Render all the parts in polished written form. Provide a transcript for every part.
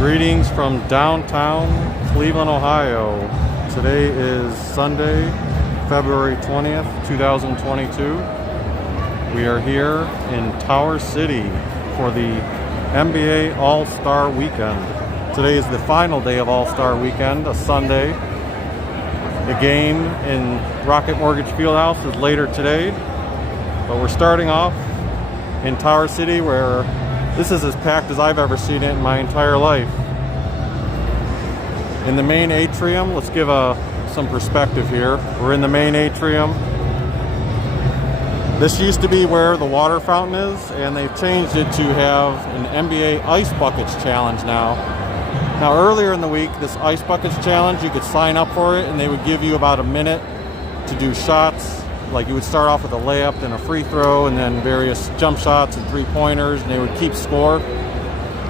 Greetings from downtown Cleveland, Ohio. Today is Sunday, February 20th, 2022. We are here in Tower City for the NBA All-Star Weekend. Today is the final day of All-Star Weekend, a Sunday. The game in Rocket Mortgage Fieldhouse is later today, but we're starting off in Tower City, where this is as packed as I've ever seen it in my entire life. In the main atrium, let's give some perspective here. We're in the main atrium. This used to be where the water fountain is, and they've changed it to have an NBA Ice Buckets Challenge now. Now, earlier in the week, this Ice Buckets Challenge, you could sign up for it, and they would give you about a minute to do shots. Like, you would start off with a layup, then a free throw, and then various jump shots and three-pointers, and they would keep score.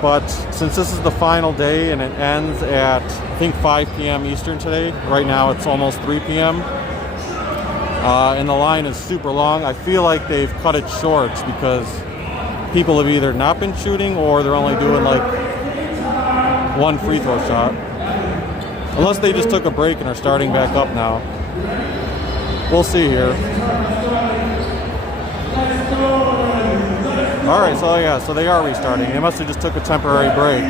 But since this is the final day and it ends at, I think, 5 p.m. Eastern today, right now it's almost 3 p.m., and the line is super long, I feel like they've cut it short because people have either not been shooting or they're only doing, like, one free throw shot. Unless they just took a break and are starting back up now. We'll see here. Alright, so they are restarting. They must have just took a temporary break.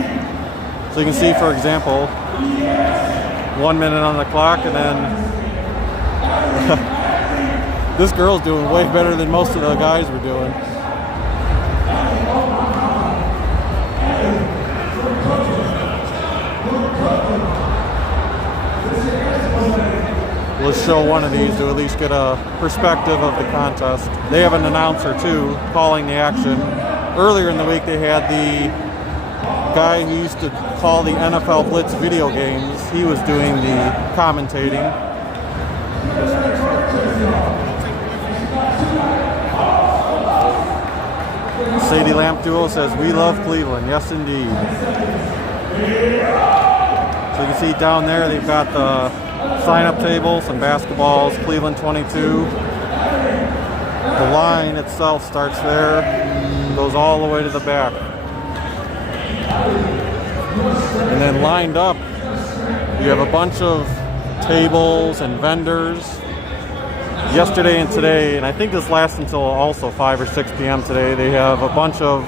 So you can see, for example, 1 minute on the clock, and then this girl's doing way better than most of the guys were doing. Let's show one of these to at least get a perspective of the contest. They have an announcer too, calling the action. Earlier in the week they had the guy who used to call the NFL Blitz video games. He was doing the commentating. Sadie Lamp Duo says, "We love Cleveland." Yes, indeed. So you can see down there they've got the sign-up table, some basketballs, Cleveland 22. The line itself starts there, goes all the way to the back. And then lined up, you have a bunch of tables and vendors. Yesterday and today, and I think this lasts until also 5 or 6 p.m. today, they have a bunch of,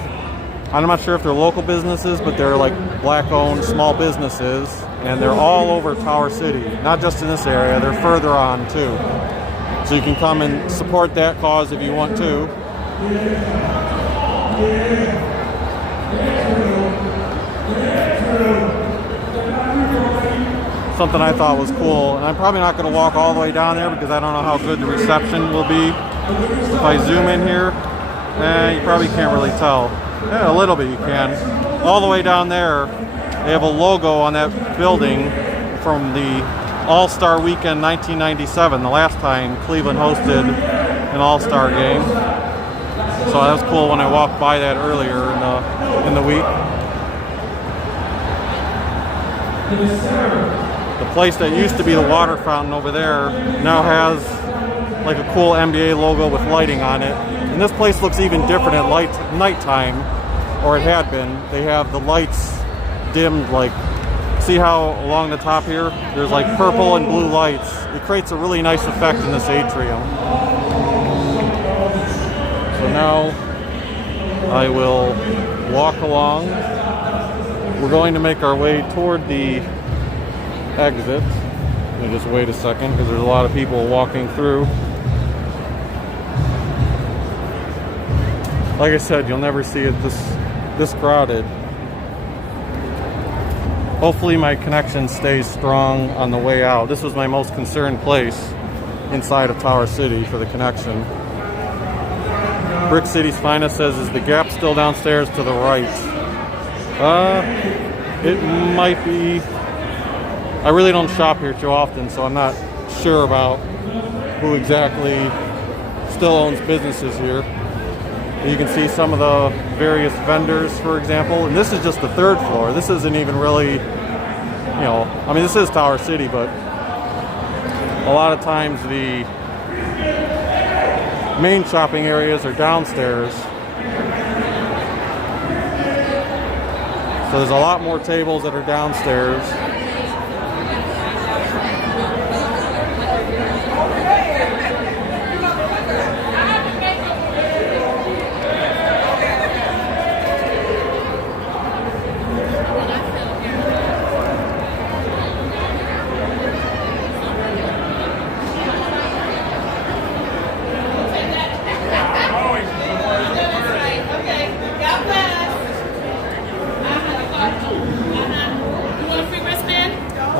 I'm not sure if they're local businesses, but they're like black-owned small businesses, and they're all over Tower City, not just in this area, they're further on too. So you can come and support that cause if you want to. Something I thought was cool, and I'm probably not going to walk all the way down there because I don't know how good the reception will be. If I zoom in here, you probably can't really tell. Yeah, a little bit you can. All the way down there, they have a logo on that building from the All-Star Weekend 1997, the last time Cleveland hosted an All-Star game. So that was cool when I walked by that earlier in the week. The place that used to be the water fountain over there now has like a cool NBA logo with lighting on it. And this place looks even different at nighttime, or it had been. They have the lights dimmed, like, see how along the top here there's like purple and blue lights. It creates a really nice effect in this atrium. So now I will walk along. We're going to make our way toward the exit. Let me just wait a second because there's a lot of people walking through. Like I said, you'll never see it this crowded. Hopefully my connection stays strong on the way out. This was my most concerned place inside of Tower City for the connection. Brick City's Finest says, "Is the gap still downstairs to the right?" It might be. I really don't shop here too often, so I'm not sure about who exactly still owns businesses here. You can see some of the various vendors, for example, and this is just the third floor. This isn't even really, I mean, this is Tower City, but a lot of times the main shopping areas are downstairs. So there's a lot more tables that are downstairs.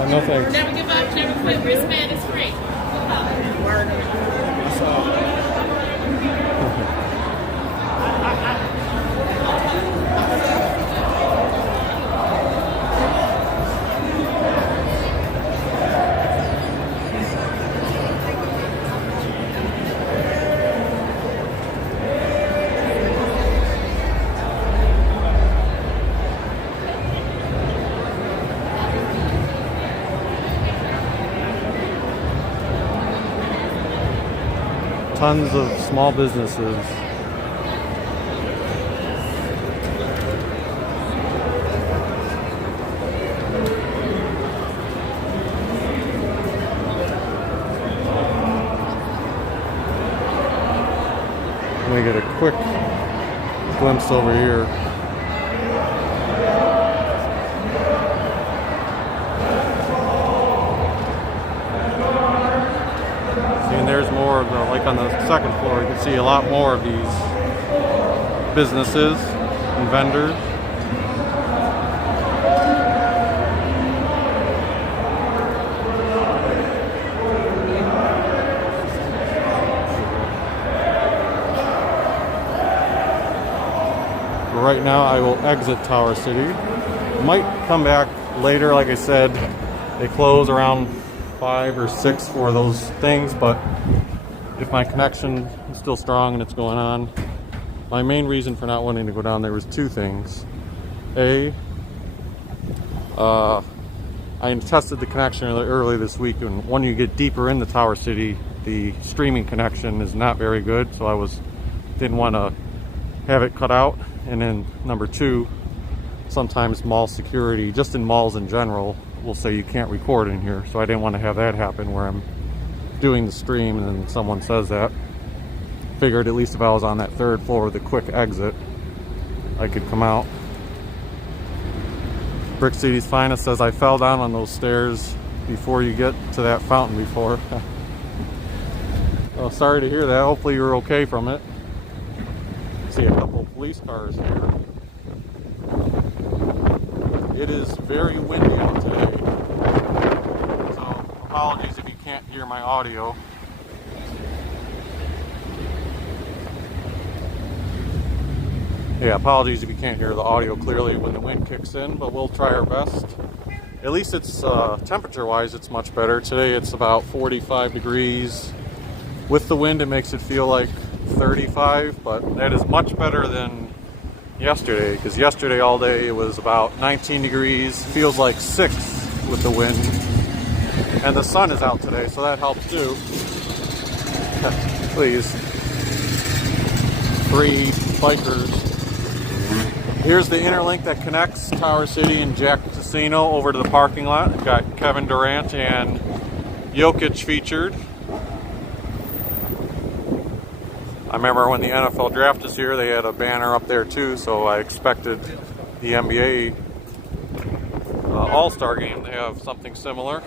No thanks. Never give up, never quit. Wristband is free. Tons of small businesses. Let me get a quick glimpse over here. And there's more of the, like on the second floor, you can see a lot more of these businesses and vendors. Right now I will exit Tower City. Might come back later, like I said, they close around 5 or 6 for those things, but if my connection is still strong and it's going on. My main reason for not wanting to go down there was 2 things. A, I tested the connection early this week, and when you get deeper into Tower City, the streaming connection is not very good, so I didn't want to have it cut out. And then number 2, sometimes mall security, just in malls in general, will say you can't record in here, so I didn't want to have that happen where I'm doing the stream and then someone says that. Figured at least if I was on that 3rd floor with a quick exit, I could come out. Brick City's Finest says I fell down on those stairs before you get to that fountain before. Oh, sorry to hear that. Hopefully you're okay from it. See a couple of police cars here. It is very windy out today, so apologies if you can't hear my audio. Yeah, apologies if you can't hear the audio clearly when the wind kicks in, but we'll try our best. At least it's temperature-wise, it's much better. Today it's about 45 degrees. With the wind, it makes it feel like 35, but that is much better than yesterday, because yesterday all day it was about 19 degrees, feels like 6 with the wind, and the sun is out today, so that helps too. Please, free bikers. Here's the interlink that connects Tower City and Jack Casino over to the parking lot. We've got Kevin Durant and Jokic featured. I remember when the NFL draft was here, they had a banner up there too, so I expected the NBA All-Star game to have something similar.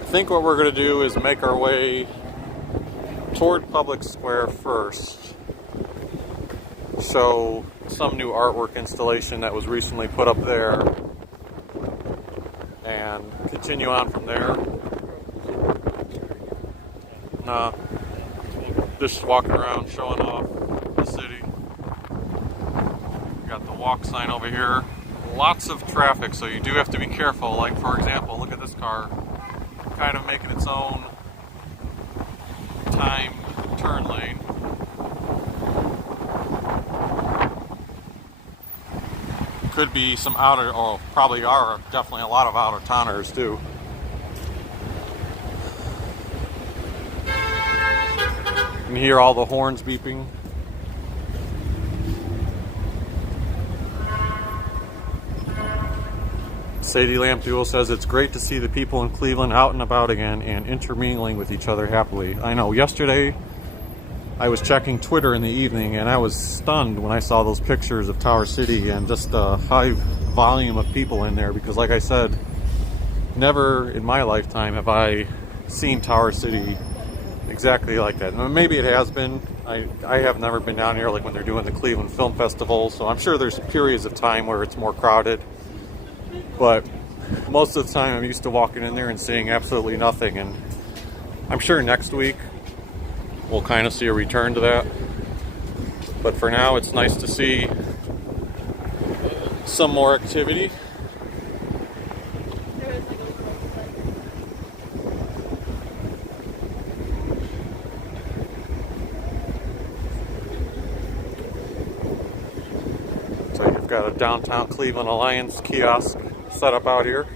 I think what we're going to do is make our way toward Public Square first. Show some new artwork installation that was recently put up there, and continue on from there. Just walking around showing off the city. We got the walk sign over here. Lots of traffic, so you do have to be careful. Like, for example, look at this car, kind of making its own timed turn lane. Could be some probably are definitely a lot of out-of-towners too. You can hear all the horns beeping. Sadie Lamp Duo says it's great to see the people in Cleveland out and about again and intermingling with each other happily. I know, yesterday I was checking Twitter in the evening and I was stunned when I saw those pictures of Tower City and just the high volume of people in there, because like I said, never in my lifetime have I seen Tower City exactly like that. Maybe it has been. I have never been down here like when they're doing the Cleveland Film Festival, so I'm sure there's periods of time where it's more crowded. But most of the time I'm used to walking in there and seeing absolutely nothing, and I'm sure next week we'll kind of see a return to that. But for now, it's nice to see some more activity. So you've got a Downtown Cleveland Alliance kiosk set up out here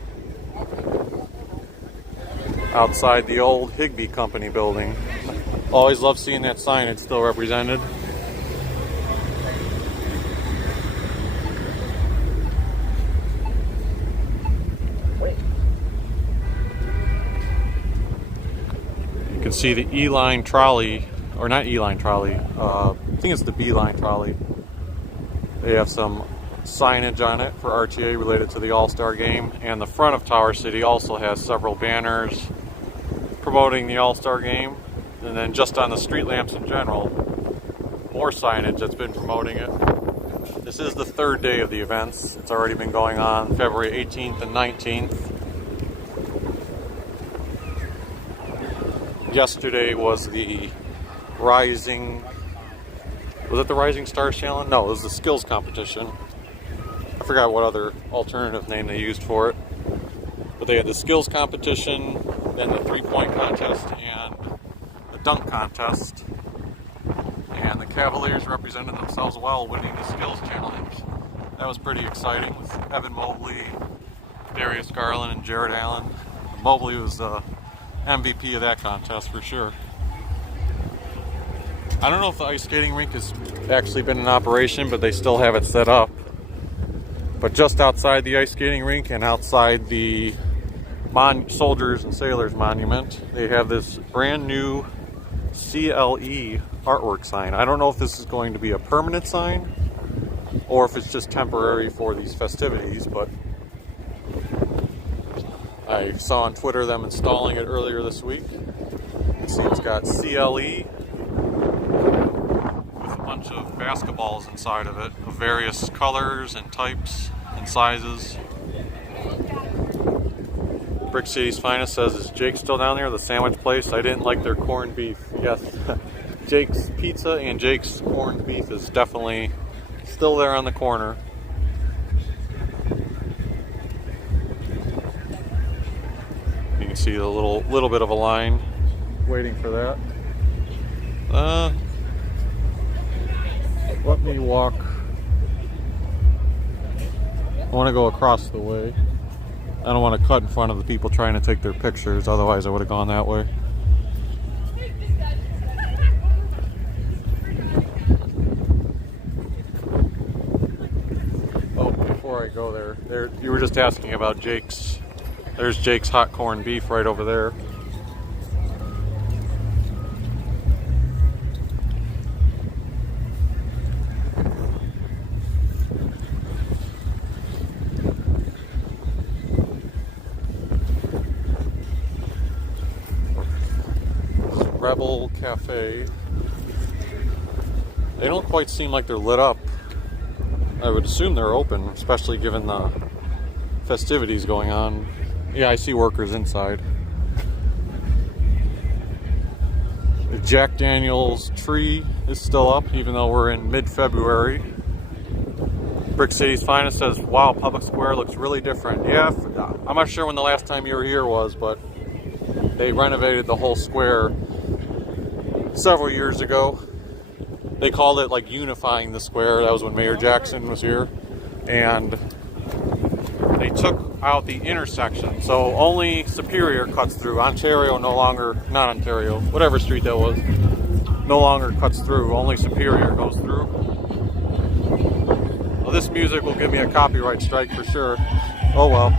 outside the old Higbee Company building. Always love seeing that sign. It's still represented. You can see the E-line trolley, or not E-line trolley, I think it's the B-line trolley. They have some signage on it for RTA related to the All-Star game, and the front of Tower City also has several banners promoting the All-Star game. And then just on the street lamps in general, more signage that's been promoting it. This is the third day of the events. It's already been going on February 18th and 19th. Yesterday was the Rising... Was it the Rising Stars Challenge? No, it was the skills competition. I forgot what other alternative name they used for it. But they had the skills competition, then the three-point contest, and the dunk contest. And the Cavaliers represented themselves well, winning the skills challenge. That was pretty exciting with Evan Mobley, Darius Garland, and Jared Allen. Mobley was the MVP of that contest for sure. I don't know if the ice skating rink has actually been in operation, but they still have it set up. But just outside the ice skating rink and outside the Soldiers and Sailors Monument, they have this brand new CLE artwork sign. I don't know if this is going to be a permanent sign or if it's just temporary for these festivities, but I saw on Twitter them installing it earlier this week. You can see it's got CLE with a bunch of basketballs inside of it of various colors and types and sizes. Brick City's Finest says, is Jake still down there, the sandwich place? I didn't like their corned beef. Yes, Jake's Pizza and Jake's corned beef is definitely still there on the corner. You can see a little bit of a line waiting for that. Let me walk. I want to go across the way. I don't want to cut in front of the people trying to take their pictures, otherwise I would have gone that way. Oh, before I go there, you were just asking about Jake's. There's Jake's hot corned beef right over there. Rebel Cafe. They don't quite seem like they're lit up. I would assume they're open, especially given the festivities going on. Yeah, I see workers inside. The Jack Daniels tree is still up, even though we're in mid-February. Brick City's Finest says, wow, Public Square looks really different. Yeah, I'm not sure when the last time you were here was, but they renovated the whole square several years ago. They called it like unifying the square. That was when Mayor Jackson was here. And they took out the intersection. So only Superior cuts through. Ontario no longer, not Ontario, whatever street that was, no longer cuts through. Only Superior goes through. Well, this music will give me a copyright strike for sure. Oh well.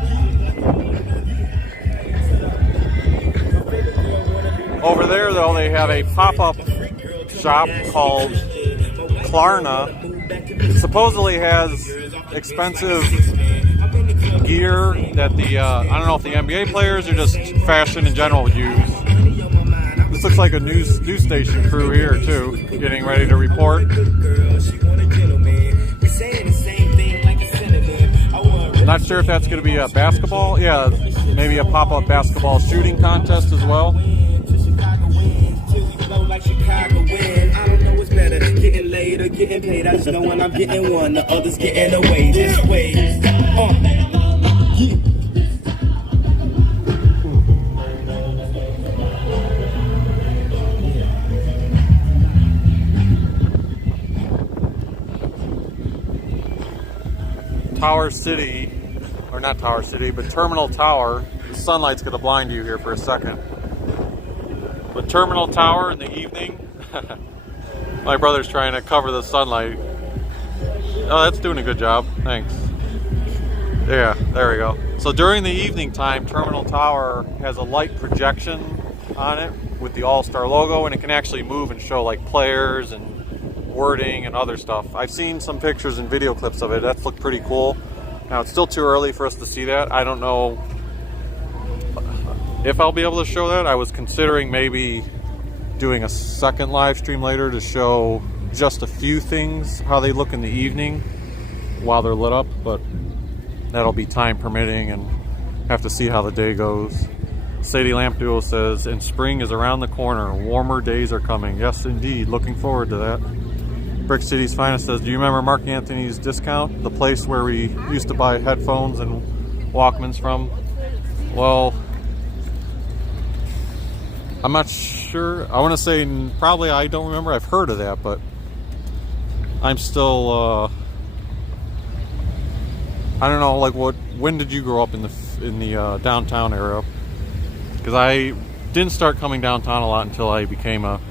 Over there, though, they have a pop-up shop called Klarna. It supposedly has expensive gear that the I don't know if the NBA players or just fashion in general would use. This looks like a news station crew here too, getting ready to report. Not sure if that's going to be a basketball. Yeah, maybe a pop-up basketball shooting contest as well. Like Chicago win. I don't know what's better, getting laid or getting paid. I just know when I'm getting one, the others getting away. This way. Yeah. Tower City, or not Tower City, but Terminal Tower. The sunlight's going to blind you here for a second. But Terminal Tower in the evening, my brother's trying to cover the sunlight. Oh, that's doing a good job. Thanks. Yeah, there we go. So during the evening time, Terminal Tower has a light projection on it with the All-Star logo, and it can actually move and show like players and wording and other stuff. I've seen some pictures and video clips of it. That's looked pretty cool. Now, it's still too early for us to see that. I don't know if I'll be able to show that. I was considering maybe doing a second live stream later to show just a few things, how they look in the evening while they're lit up, but that'll be time permitting and have to see how the day goes. Sadie Lamp Duo says, and spring is around the corner. Warmer days are coming. Yes, indeed. Looking forward to that. Brick City's Finest says, do you remember Mark Anthony's Discount? The place where we used to buy headphones and Walkmans from? Well, I'm not sure. I want to say probably I don't remember. I've heard of that, but I'm still I don't know, like when did you grow up in the downtown area? Because I didn't start coming downtown a lot until I became a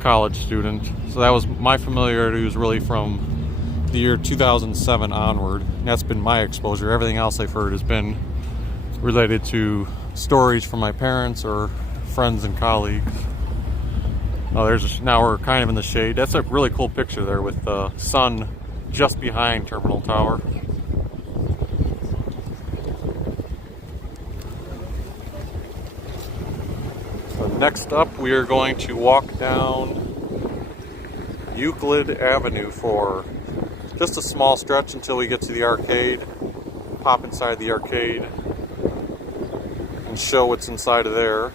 college student. So that was my familiarity was really from the year 2007 onward. And that's been my exposure. Everything else I've heard has been related to stories from my parents or friends and colleagues. Oh, now we're kind of in the shade. That's a really cool picture there with the sun just behind Terminal Tower. So next up, we are going to walk down Euclid Avenue for just a small stretch until we get to the arcade. Pop inside the arcade and show what's inside of there.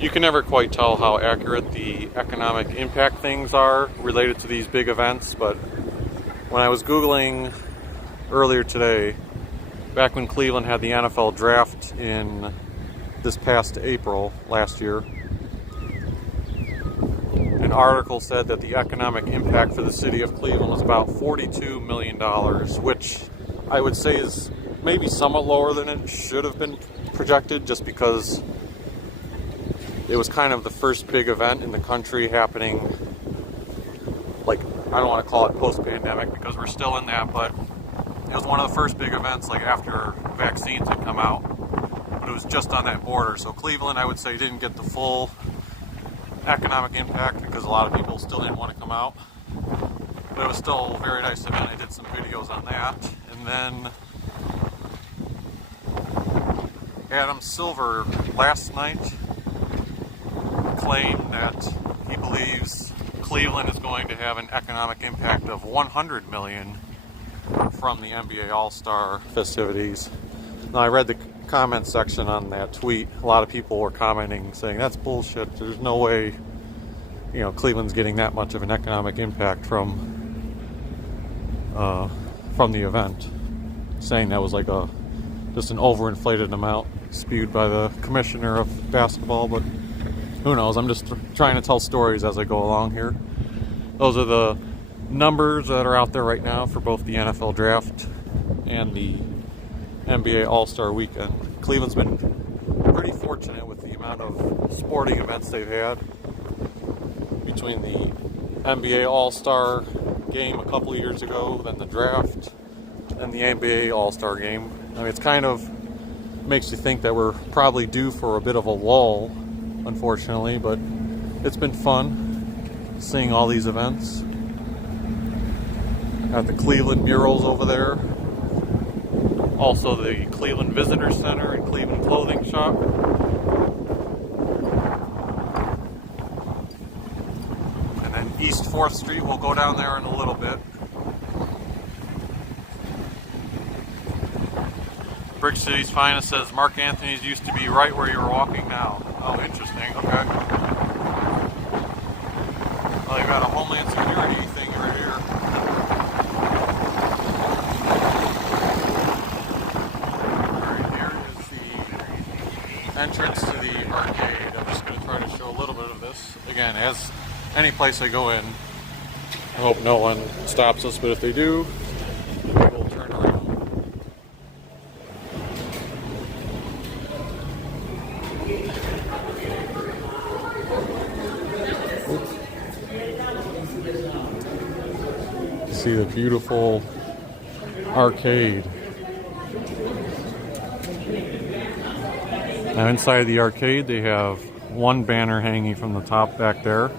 You can never quite tell how accurate the economic impact things are related to these big events, but when I was Googling earlier today, back when Cleveland had the NFL draft in this past April last year, an article said that the economic impact for the city of Cleveland was about $42 million, which I would say is maybe somewhat lower than it should have been projected, just because it was kind of the first big event in the country happening, like, I don't want to call it post-pandemic because we're still in that, but it was one of the first big events, like, after vaccines had come out. But it was just on that border. So Cleveland, I would say, didn't get the full economic impact because a lot of people still didn't want to come out. But it was still a very nice event. I did some videos on that. And then Adam Silver last night claimed that he believes Cleveland is going to have an economic impact of $100 million from the NBA All-Star festivities. Now, I read the comment section on that tweet. A lot of people were commenting saying that's bullshit. There's no way, Cleveland's getting that much of an economic impact from the event. Saying that was like just an overinflated amount spewed by the commissioner of basketball, but who knows? I'm just trying to tell stories as I go along here. Those are the numbers that are out there right now for both the NFL draft and the NBA All-Star weekend. Cleveland's been pretty fortunate with the amount of sporting events they've had between the NBA All-Star game a couple of years ago, then the draft, and the NBA All-Star game. I mean, it's kind of makes you think that we're probably due for a bit of a lull, unfortunately, but it's been fun seeing all these events. Got the Cleveland murals over there. Also the Cleveland Visitor Center and Cleveland Clothing Shop. And then East 4th Street, we'll go down there in a little bit. Brick City's Finest says Mark Anthony's used to be right where you're walking now. Oh, interesting. Okay. Well, you got a Homeland Security thing right here. Alright, here is the entrance to the arcade. I'm just going to try to show a little bit of this. Again, as any place I go in, I hope no one stops us, but if they do, we'll turn around. See the beautiful arcade. Now inside the arcade they have one banner hanging from the top back there.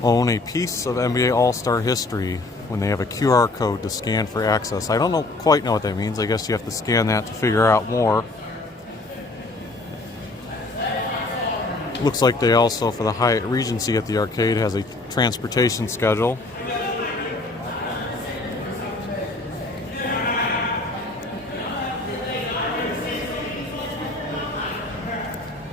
Own a piece of NBA All-Star history when they have a QR code to scan for access. I don't quite know what that means. I guess you have to scan that to figure out more. Looks like they also, for the Hyatt Regency at the arcade, has a transportation schedule.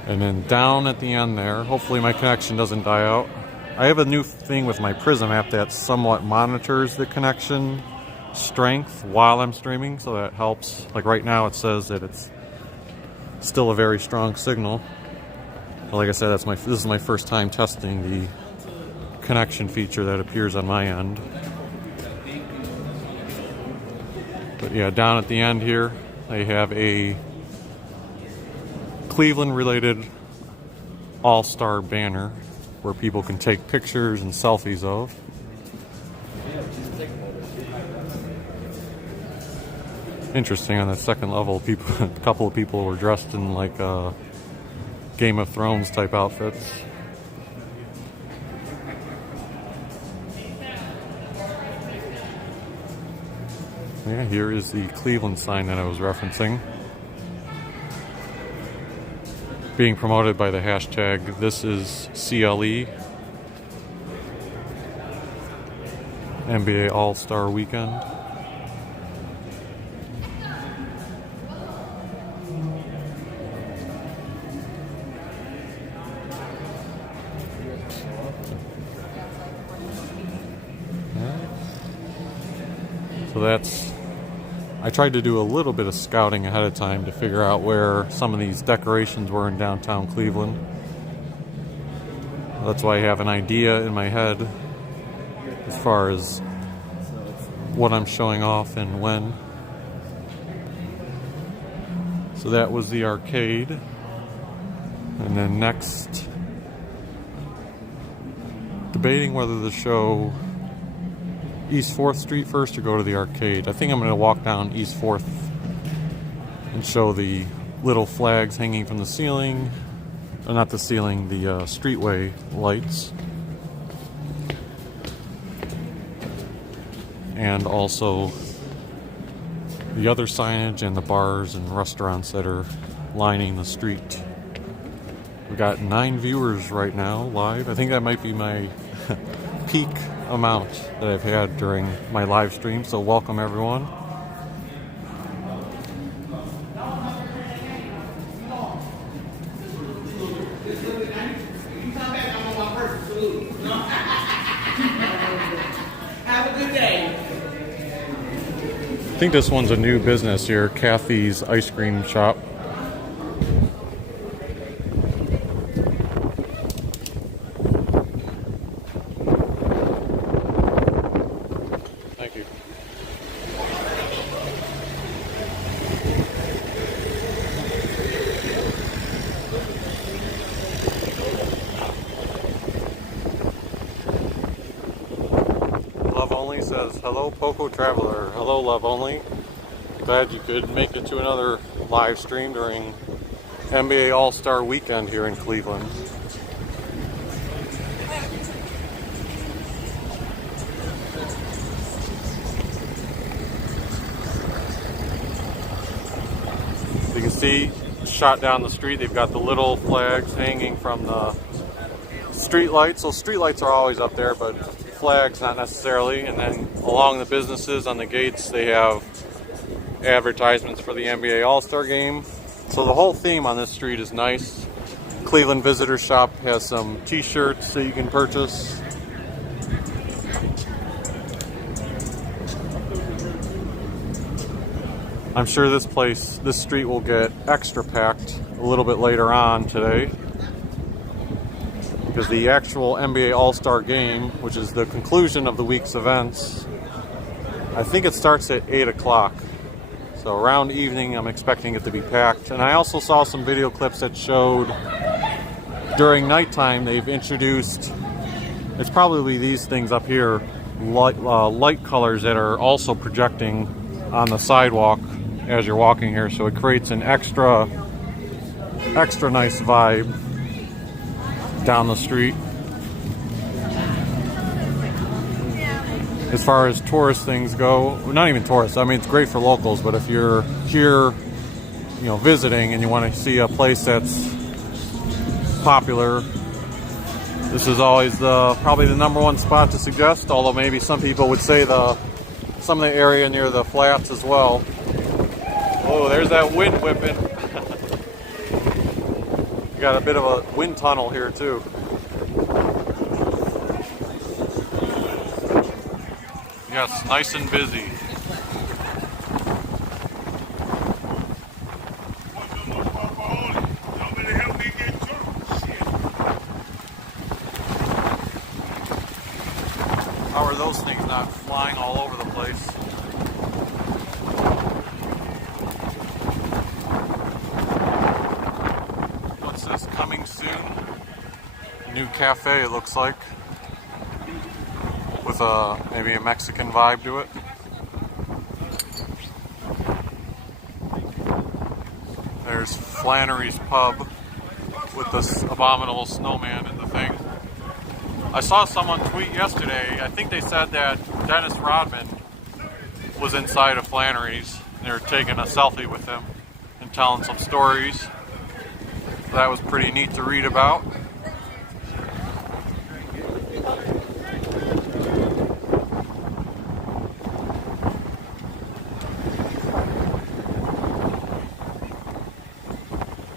And then down at the end there, hopefully my connection doesn't die out. I have a new thing with my Prism app that somewhat monitors the connection strength while I'm streaming, so that helps. Like right now it says that it's still a very strong signal. But like I said, this is my first time testing the connection feature that appears on my end. But yeah, down at the end here, they have a Cleveland related all-star banner where people can take pictures and selfies of. Interesting, on the second level, a couple of people were dressed in like Game of Thrones type outfits. Yeah, here is the Cleveland sign that I was referencing. Being promoted by the hashtag This Is CLE NBA All-Star Weekend. So I tried to do a little bit of scouting ahead of time to figure out where some of these decorations were in downtown Cleveland. That's why I have an idea in my head as far as what I'm showing off and when. So that was the arcade. And then next, debating whether to show East 4th Street first or go to the arcade. I think I'm going to walk down East 4th and show the little flags hanging from the ceiling. Not the ceiling, the streetway lights. And also the other signage and the bars and restaurants that are lining the street. We've got 9 viewers right now live. I think that might be my peak amount that I've had during my live stream, so welcome everyone. Have a good day. I think this one's a new business here, Kathy's Ice Cream Shop. Says, hello Poco Traveler. Hello Love Only. Glad you could make it to another live stream during NBA All-Star Weekend here in Cleveland. You can see, shot down the street, they've got the little flags hanging from the street lights. So street lights are always up there, but flags not necessarily. And then along the businesses on the gates, they have advertisements for the NBA All-Star Game. So the whole theme on this street is nice. Cleveland Visitor Shop has some t-shirts that you can purchase. I'm sure this street will get extra packed a little bit later on today, because the actual NBA All-Star Game, which is the conclusion of the week's events, I think it starts at 8 o'clock. So around evening, I'm expecting it to be packed. And I also saw some video clips that showed during nighttime they've introduced, it's probably these things up here, light colors that are also projecting on the sidewalk as you're walking here. So it creates an extra nice vibe down the street. As far as tourist things go, well, not even tourists, I mean it's great for locals, but if you're here, visiting and you want to see a place that's popular, this is always probably the number one spot to suggest, although maybe some people would say some of the area near the flats as well. Oh, there's that wind whipping. You got a bit of a wind tunnel here too. Yes, nice and busy. How are those things not flying all over the place? What's this, coming soon? New cafe, it looks like, with maybe a Mexican vibe to it. There's Flannery's Pub with this abominable snowman in the thing. I saw someone tweet yesterday, I think they said that Dennis Rodman was inside of Flannery's. They were taking a selfie with him and telling some stories. So that was pretty neat to read about.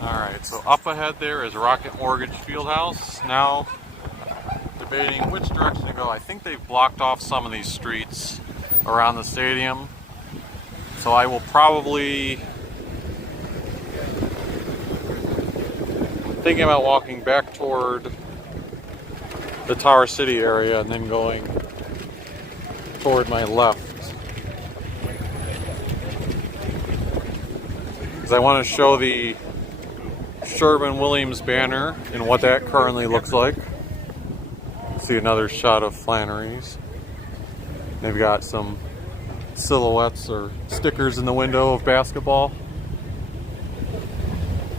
Alright, so up ahead there is Rocket Mortgage Fieldhouse. Now debating which direction to go. I think they've blocked off some of these streets around the stadium. So I will probably, thinking about walking back toward the Tower City area and then going toward my left. Because I want to show the Sherwin-Williams Banner and what that currently looks like. See another shot of Flannery's. They've got some silhouettes or stickers in the window of basketball.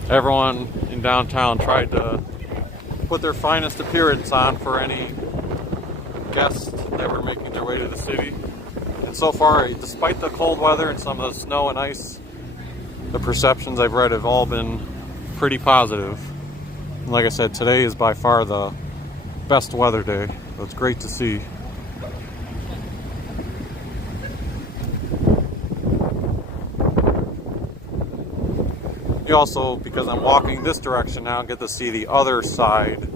Everyone in downtown tried to put their finest appearance on for any guests that were making their way to the city. And so far, despite the cold weather and some of the snow and ice, the perceptions I've read have all been pretty positive. And like I said, today is by far the best weather day, so it's great to see. You also, because I'm walking this direction now, get to see the other side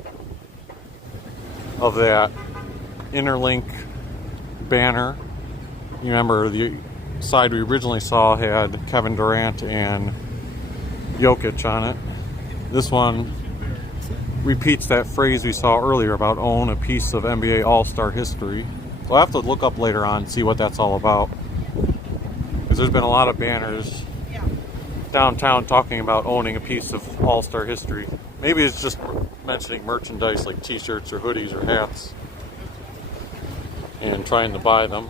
of that interlink banner. You remember the side we originally saw had Kevin Durant and Jokic on it. This one repeats that phrase we saw earlier about own a piece of NBA All-Star history. So I'll have to look up later on and see what that's all about, because there's been a lot of banners downtown talking about owning a piece of All-Star history. Maybe it's just mentioning merchandise like t-shirts or hoodies or hats and trying to buy them.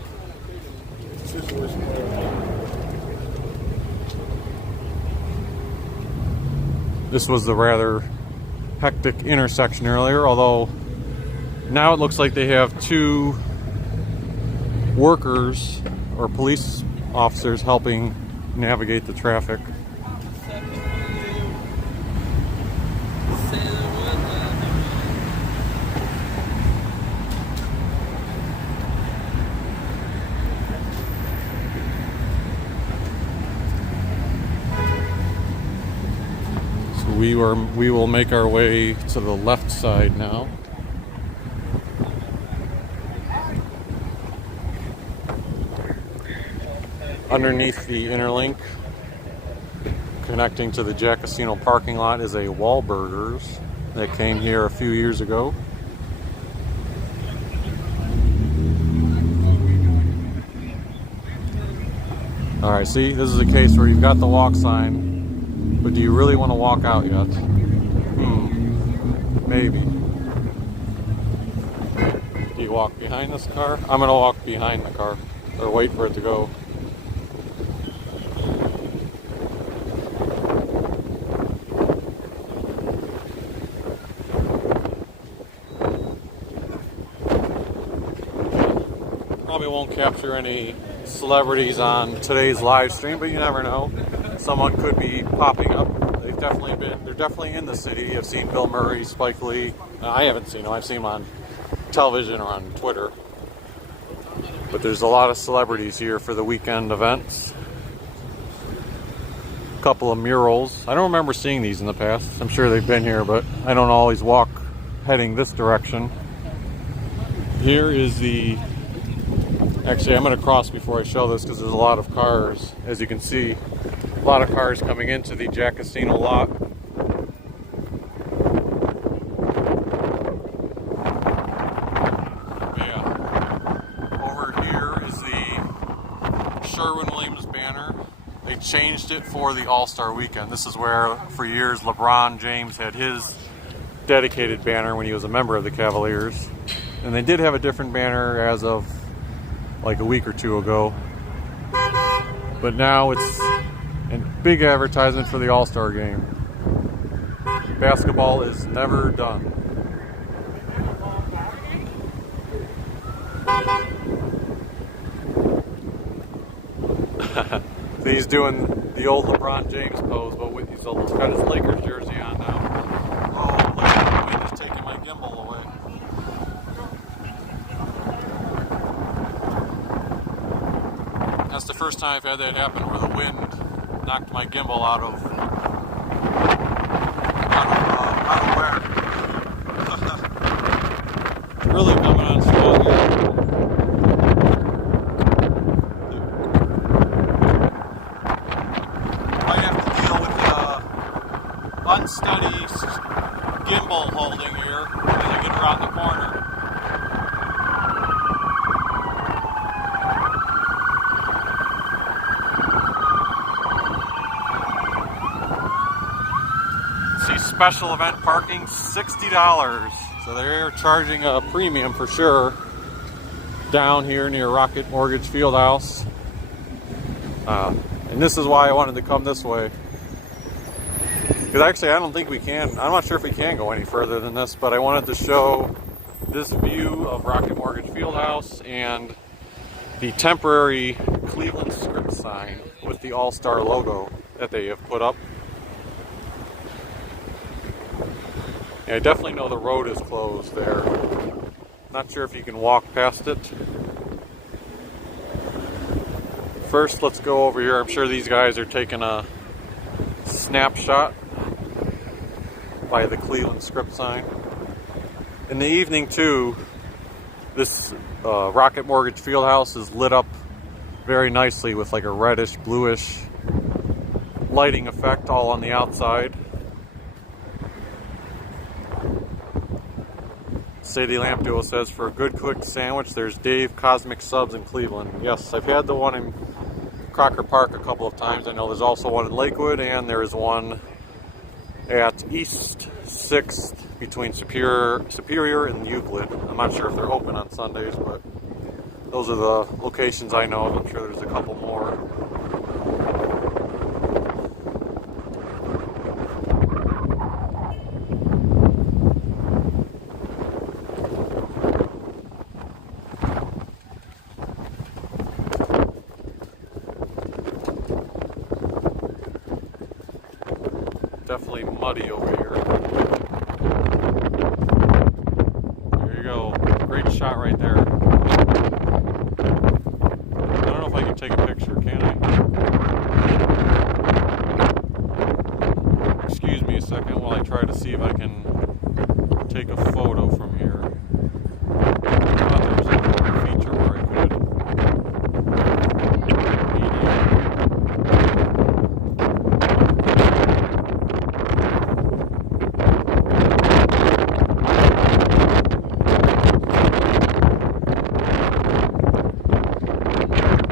This was the rather hectic intersection earlier, although now it looks like they have two workers or police officers helping navigate the traffic. So we will make our way to the left side now. Underneath the interlink connecting to the Jack Casino parking lot is a Wahlburgers that came here a few years ago. Alright, see, this is a case where you've got the walk sign, but do you really want to walk out yet? Maybe. Do you walk behind this car? I'm going to walk behind the car, or wait for it to go. Probably won't capture any celebrities on today's live stream, but you never know. Someone could be popping up. They're definitely in the city. I've seen Bill Murray, Spike Lee. I haven't seen them. I've seen them on television or on Twitter. But there's a lot of celebrities here for the weekend events. A couple of murals. I don't remember seeing these in the past. I'm sure they've been here, but I don't always walk heading this direction. Here is the... Actually, I'm going to cross before I show this because there's a lot of cars. As you can see, a lot of cars coming into the Jack Casino lot. Yeah. Over here is the Sherwin-Williams Banner. They changed it for the All-Star Weekend. This is where, for years, LeBron James had his dedicated banner when he was a member of the Cavaliers. And they did have a different banner as of like a week or two ago, but now it's a big advertisement for the All-Star game. Basketball is never done. He's doing the old LeBron James pose, but with he's got his Lakers jersey on now. Oh, look at the wind is taking my gimbal away. That's the first time I've had that happen where the wind knocked my gimbal out of whack. It's really coming on strong here. I have to deal with the unsteady gimbal holding here as I get around the corner. Special event parking, $60. So they're charging a premium for sure down here near Rocket Mortgage Fieldhouse. And this is why I wanted to come this way. Because actually I don't think we can, I'm not sure if we can go any further than this, but I wanted to show this view of Rocket Mortgage Fieldhouse and the temporary Cleveland script sign with the All-Star logo that they have put up. I definitely know the road is closed there. Not sure if you can walk past it. First, let's go over here. I'm sure these guys are taking a snapshot by the Cleveland script sign. In the evening, too, this Rocket Mortgage Fieldhouse is lit up very nicely with like a reddish, bluish lighting effect all on the outside. Sadie Lamp Duo says, for a good quick sandwich, there's Dave Cosmic Subs in Cleveland. Yes, I've had the one in Crocker Park a couple of times. I know there's also one in Lakewood, and there is one at East 6th between Superior and Euclid. I'm not sure if they're open on Sundays, but those are the locations I know of. I'm sure there's a couple more. definitely muddy over here. There you go. Great shot right there. I don't know if I can take a picture, can I? Excuse me a second while I try to see if I can take a photo from here. I thought there was a feature where I could.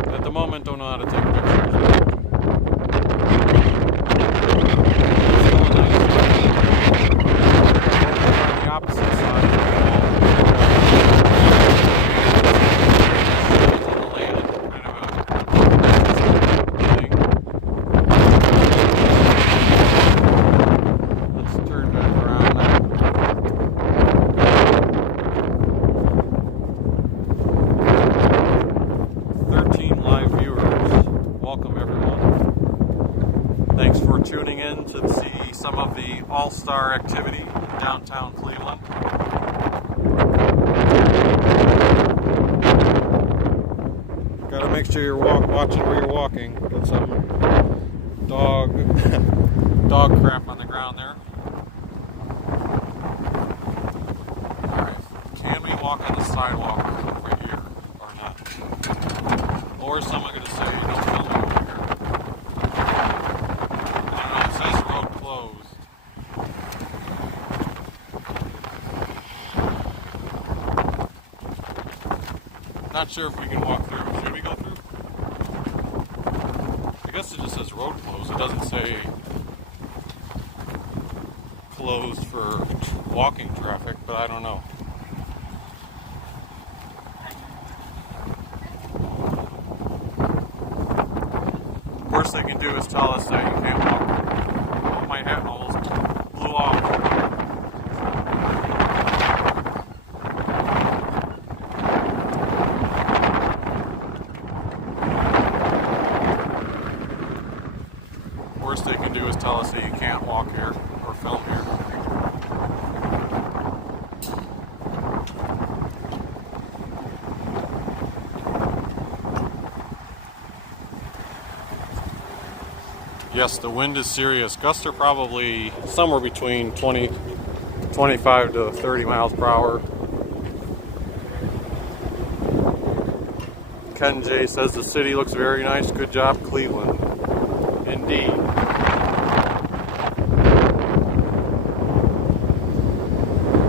At the moment, don't know how to take pictures. On the opposite side of the wall. Let's turn back around now. Live viewers, welcome everyone. Thanks for tuning in to see some of the all-star activity in downtown Cleveland. Gotta make sure you're watching where you're walking. Got some dog crap on the ground there. Alright, can we walk on the sidewalk over here or not? Or is someone going to say, don't film me over here? I don't know, it says road closed. Not sure if we can walk through. Should we go through? I guess it just says road closed. It doesn't say closed for walking traffic, but I don't know. Worst they can do is tell us that you can't walk. Oh, my hat almost blew off. Worst they can do is tell us that you can't walk here or film here. Yes, the wind is serious. Gusts are probably somewhere between 25 to 30 miles per hour. Ken J says the city looks very nice. Good job, Cleveland. Indeed.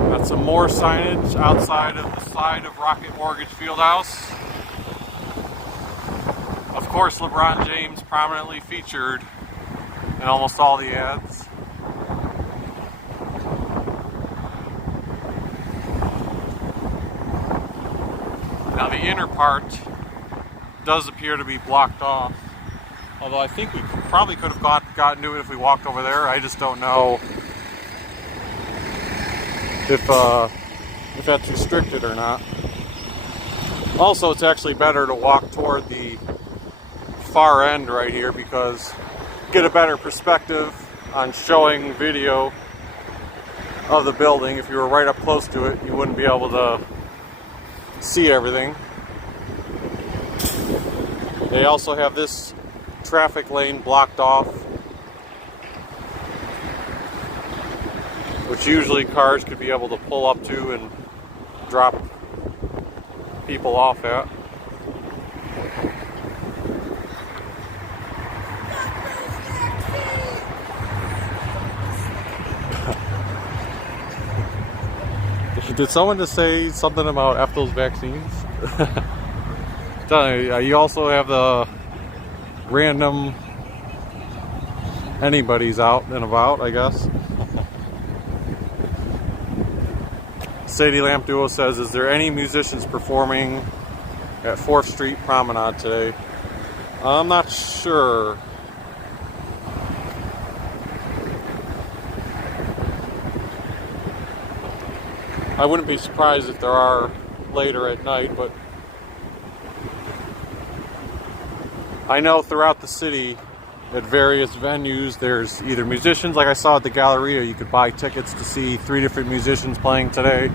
Got some more signage outside of the side of Rocket Mortgage Fieldhouse. Of course, LeBron James prominently featured in almost all the ads. Now the inner part does appear to be blocked off, although I think we probably could have gotten to it if we walked over there. I just don't know if that's restricted or not. Also, it's actually better to walk toward the far end right here because get a better perspective on showing video of the building. If you were right up close to it, you wouldn't be able to see everything. They also have this traffic lane blocked off, which usually cars could be able to pull up to and drop people off at. Did someone just say something about F those vaccines? You also have the random anybody's out and about, I guess. Sadie Lamp Duo says, is there any musicians performing at 4th Street Promenade today? I'm not sure. I wouldn't be surprised if there are later at night, but I know throughout the city at various venues. There's either musicians, like I saw at the Galleria, you could buy tickets to see 3 different musicians playing today.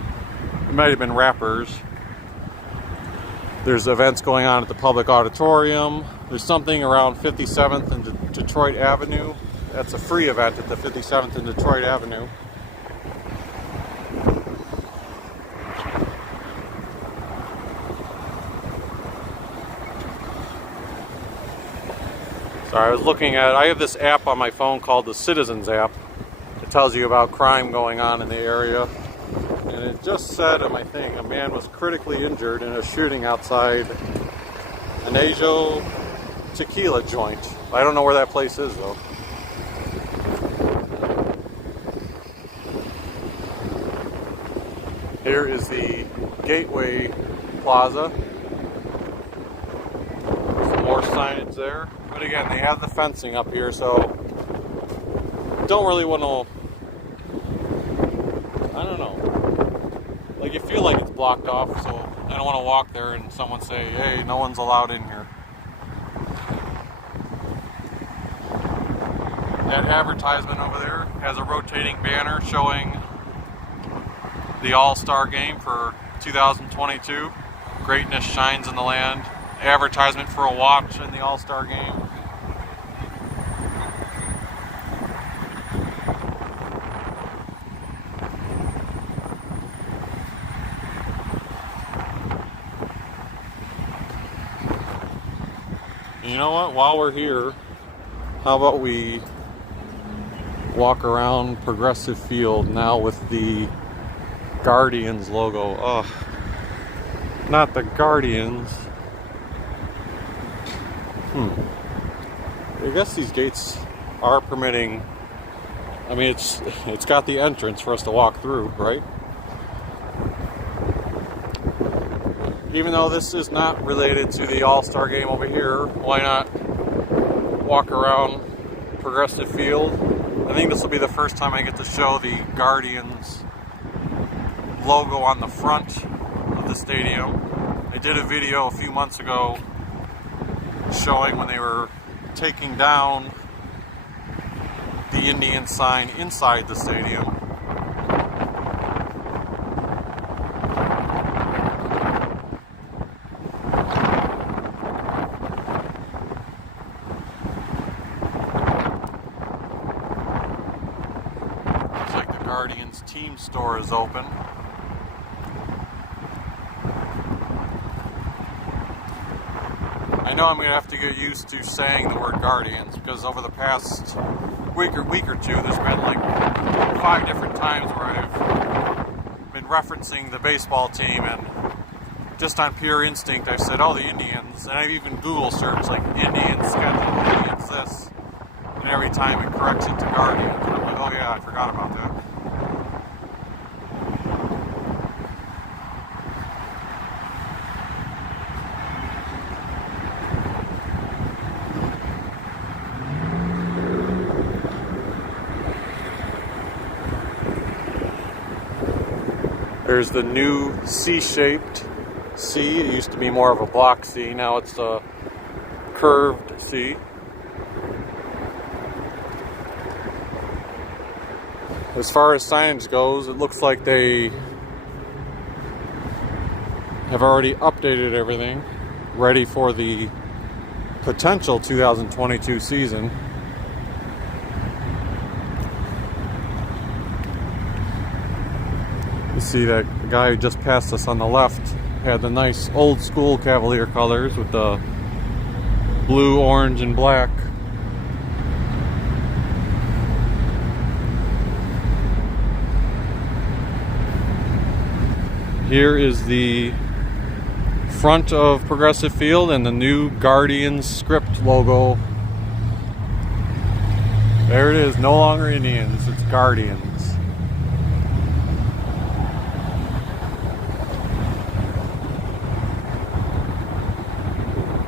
It might have been rappers. There's events going on at the Public Auditorium. There's something around 57th and Detroit Avenue. That's a free event at the 57th and Detroit Avenue. Sorry, I have this app on my phone called the Citizens app. It tells you about crime going on in the area. And it just said on my thing, a man was critically injured in a shooting outside an Ajo tequila joint. I don't know where that place is though. Here is the Gateway Plaza. Some more signage there. But again, they have the fencing up here, so don't really want to, I don't know. Like, you feel like it's blocked off, so I don't want to walk there and someone say, hey, no one's allowed in here. That advertisement over there has a rotating banner showing the All-Star game for 2022. Greatness shines in the land. Advertisement for a watch in the All-Star game. You know what? While we're here, how about we walk around Progressive Field now with the Guardians logo. Ugh. Not the Guardians. I guess these gates are permitting. I mean, it's got the entrance for us to walk through, right? Even though this is not related to the All-Star game over here, why not walk around Progressive Field? I think this will be the first time I get to show the Guardians logo on the front of the stadium. I did a video a few months ago showing when they were taking down the Indian sign inside the stadium. Looks like the Guardians team store is open. I know I'm going to have to get used to saying the word Guardians, because over the past week or two there's been like 5 different times where I've been referencing the baseball team, and just on pure instinct I've said, oh, the Indians, and I've even Google searched like Indians schedule, Indians this, and every time it corrects it to Guardians, and I'm like, oh yeah, I forgot about that. There's the new C-shaped C. It used to be more of a block C. Now it's a curved C. As far as signage goes, it looks like they have already updated everything, ready for the potential 2022 season. You see that guy who just passed us on the left had the nice old school Cavalier colors with the blue, orange, and black. Here is the front of Progressive Field and the new Guardians script logo. There it is, no longer Indians, it's Guardians.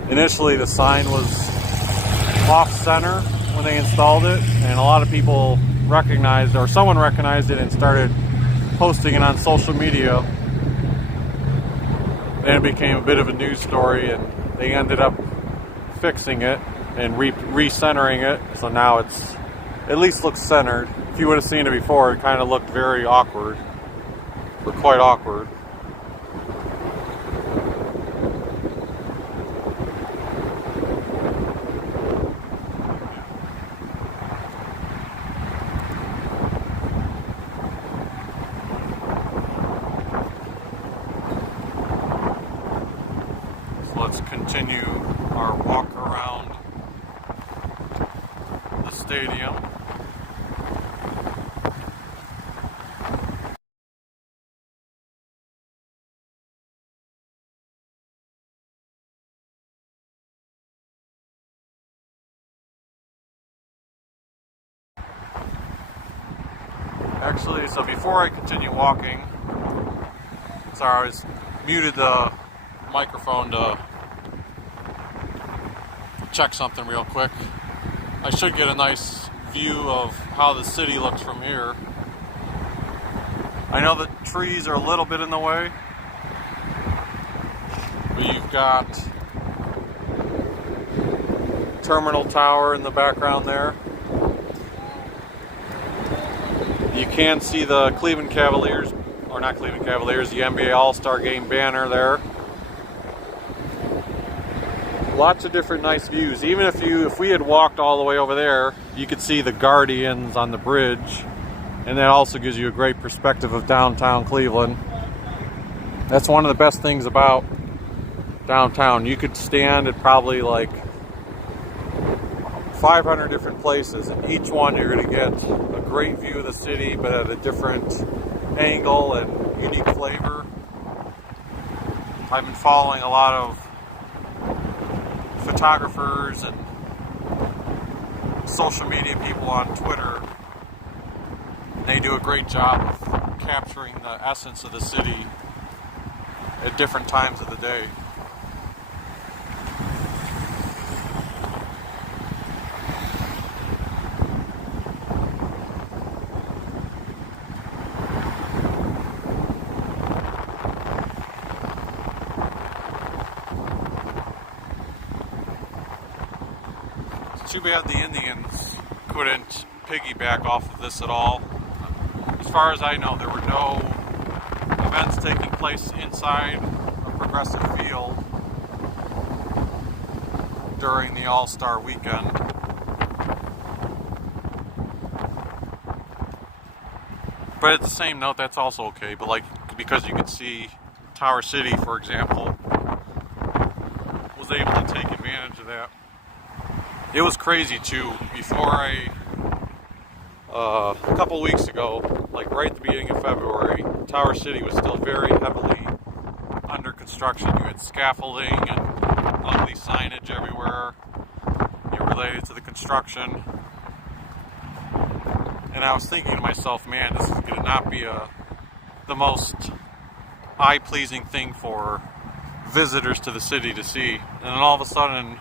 Initially the sign was off center when they installed it, and a lot of people recognized, or someone recognized it and started posting it on social media. Then it became a bit of a news story, and they ended up fixing it. and recentering it, so now it's at least looks centered. If you would have seen it before, it kind of looked very awkward, or quite awkward. So let's continue our walk around the stadium. Actually, so before I continue walking, sorry, I just muted the microphone to check something real quick. I should get a nice view of how the city looks from here. I know the trees are a little bit in the way, but you've got Terminal Tower in the background there. You can see the Cleveland Cavaliers, or not Cleveland Cavaliers, the NBA All-Star Game banner there. Lots of different nice views. Even if we had walked all the way over there, you could see the Guardians on the bridge, and that also gives you a great perspective of downtown Cleveland. That's one of the best things about downtown. You could stand at probably like 500 different places, and each one you're going to get a great view of the city, but at a different angle and unique flavor. I've been following a lot of photographers and social media people on Twitter. They do a great job of capturing the essence of the city at different times of the day. Too bad the Indians couldn't piggyback off of this at all. As far as I know, there were no events taking place inside a Progressive Field during the All-Star weekend. But at the same note, that's also okay. But like, because you could see Tower City, for example, was able to take advantage of that. It was crazy too. Before a couple weeks ago, like right at the beginning of February, Tower City was still very heavily under construction. You had scaffolding and ugly signage everywhere, related to the construction. And I was thinking to myself, man, this is going to not be the most eye-pleasing thing for visitors to the city to see. And then all of a sudden,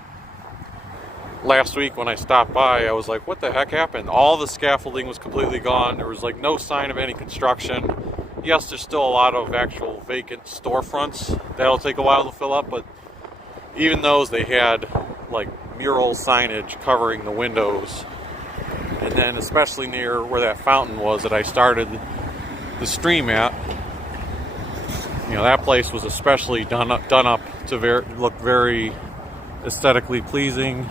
last week when I stopped by, I was like, what the heck happened? All the scaffolding was completely gone. There was like no sign of any construction. Yes, there's still a lot of actual vacant storefronts that'll take a while to fill up, but even those, they had like mural signage covering the windows. And then especially near where that fountain was that I started the stream at, you know, that place was especially done up to look very aesthetically pleasing.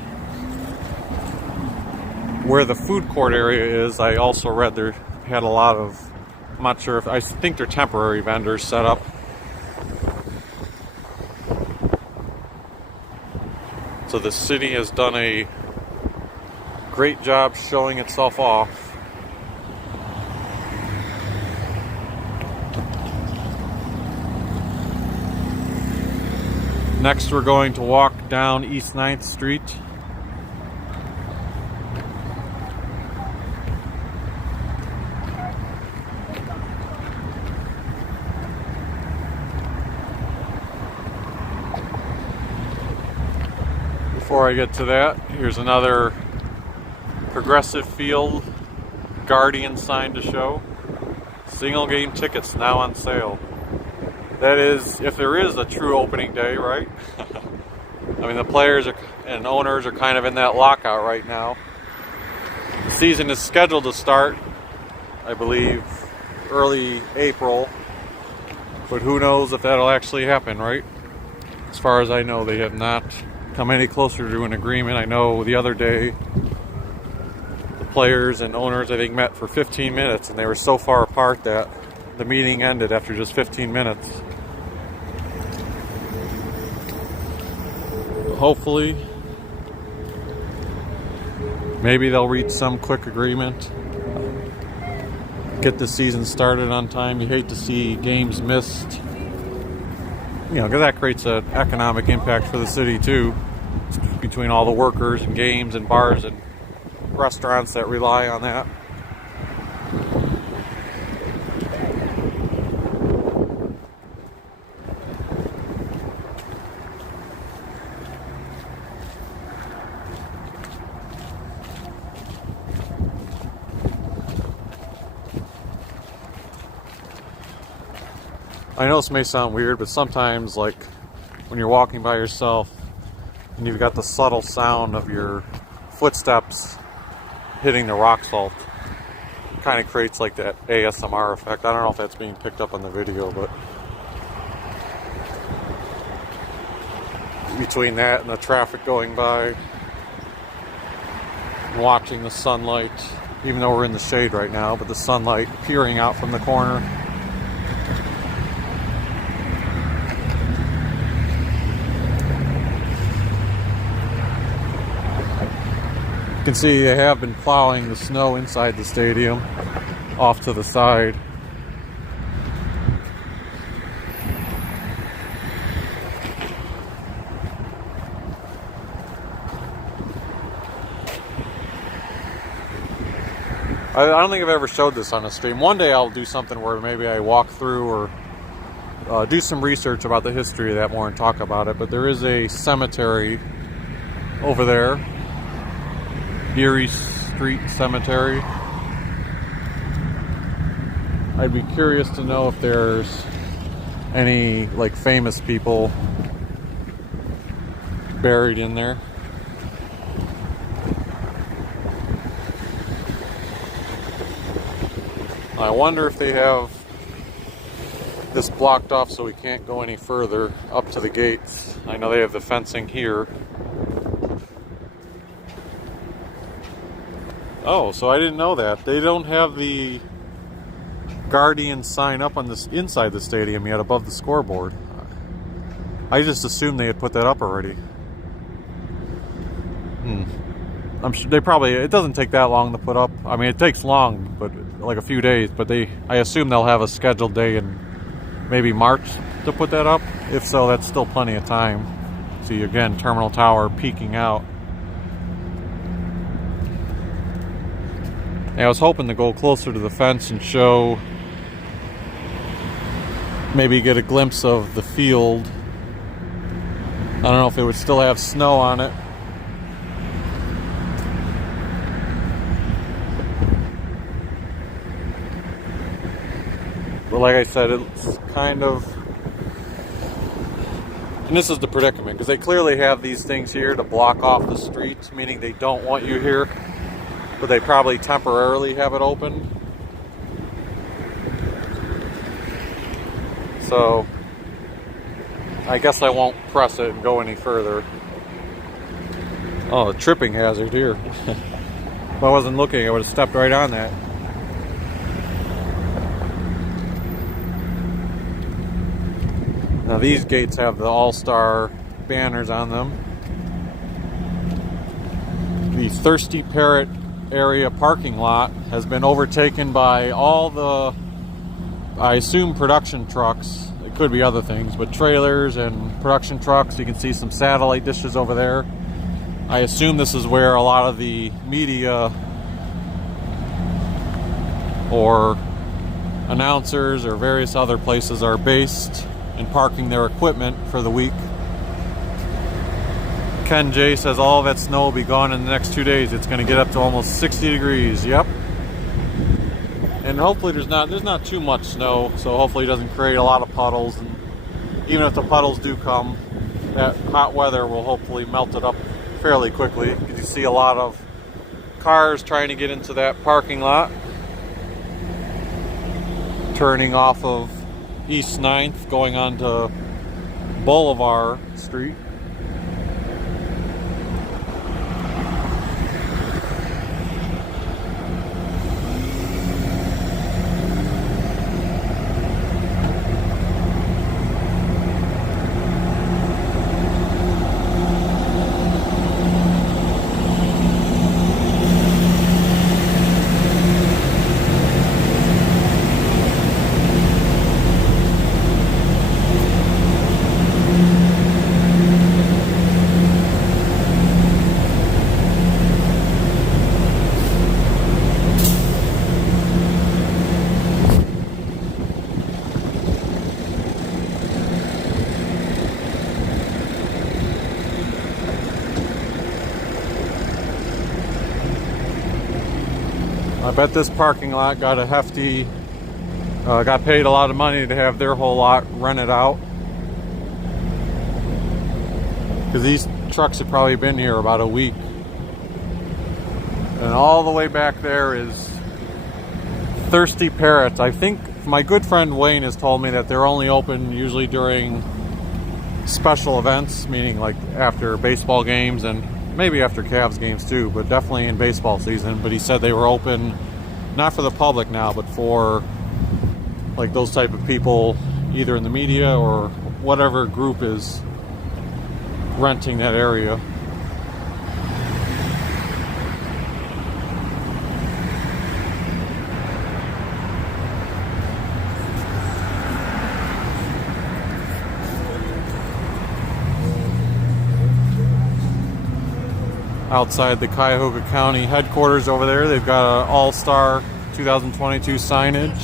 Where the food court area is, I also read there had a lot of, I'm not sure if, I think they're temporary vendors set up. So the city has done a great job showing itself off. Next, we're going to walk down East 9th Street. Before I get to that, here's another Progressive Field Guardian sign to show. Single game tickets now on sale. That is, if there is a true opening day, right? I mean, the players and owners are kind of in that lockout right now. The season is scheduled to start, I believe, early April, but who knows if that'll actually happen, right? As far as I know, they have not come any closer to an agreement. I know the other day, the players and owners, I think, met for 15 minutes, and they were so far apart that the meeting ended after just 15 minutes. Hopefully, maybe they'll reach some quick agreement, get the season started on time. You hate to see games missed, because that creates an economic impact for the city too, between all the workers and games and bars and restaurants that rely on that. I know this may sound weird, but sometimes, like, when you're walking by yourself and you've got the subtle sound of your footsteps hitting the rock salt, it kind of creates like that ASMR effect. I don't know if that's being picked up on the video, but between that and the traffic going by and watching the sunlight, even though we're in the shade right now, but the sunlight peering out from the corner. You can see they have been plowing the snow inside the stadium off to the side. I don't think I've ever showed this on a stream. One day I'll do something where maybe I walk through or do some research about the history of that more and talk about it. But there is a cemetery over there. Erie Street Cemetery. I'd be curious to know if there's any like famous people buried in there. I wonder if they have this blocked off so we can't go any further up to the gates. I know they have the fencing here. Oh, so I didn't know that. They don't have the Guardian sign up on this inside the stadium yet above the scoreboard. I just assumed they had put that up already. I'm sure they probably, it doesn't take that long to put up. I mean, it takes long, but like a few days, but I assume they'll have a scheduled day in maybe March to put that up. If so, that's still plenty of time. See, again, Terminal Tower peeking out. I was hoping to go closer to the fence and show, maybe get a glimpse of the field. I don't know if it would still have snow on it. But like I said, it's kind of, and this is the predicament, because they clearly have these things here to block off the streets, meaning they don't want you here. But they probably temporarily have it open. So I guess I won't press it and go any further. Oh, a tripping hazard here. If I wasn't looking, I would have stepped right on that. Now these gates have the All-Star banners on them. The Thirsty Parrot area parking lot has been overtaken by all the, I assume, production trucks. It could be other things, but trailers and production trucks. You can see some satellite dishes over there. I assume this is where a lot of the media or announcers or various other places are based and parking their equipment for the week. Ken J says all of that snow will be gone in the next 2 days. It's going to get up to almost 60 degrees. Yep. And hopefully there's not too much snow, so hopefully it doesn't create a lot of puddles. And even if the puddles do come, that hot weather will hopefully melt it up fairly quickly. You see a lot of cars trying to get into that parking lot, turning off of East 9th, going onto Boulevard Street. I bet this parking lot got a hefty, got paid a lot of money to have their whole lot rented out. Because these trucks have probably been here about a week. And all the way back there is Thirsty Parrots. I think my good friend Wayne has told me that they're only open usually during special events, meaning like after baseball games and maybe after Cavs games too, but definitely in baseball season. But he said they were open not for the public now, but for like those type of people, either in the media or whatever group is renting that area. Outside the Cuyahoga County headquarters over there, they've got an All-Star 2022 signage.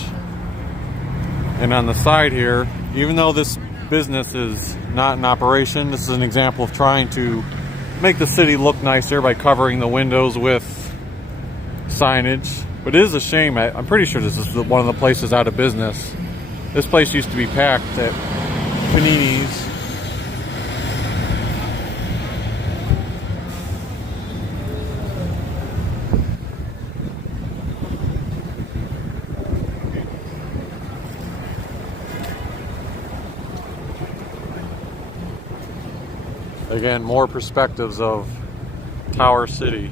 And on the side here, even though this business is not in operation, this is an example of trying to make the city look nicer by covering the windows with signage. But it is a shame. I'm pretty sure this is one of the places out of business. This place used to be packed at Panini's. Again, more perspectives of Tower City.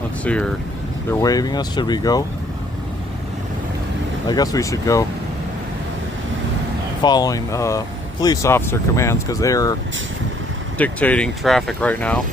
Let's see here. They're waving us. Should we go? I guess we should go. Following police officer commands because they're dictating traffic right now.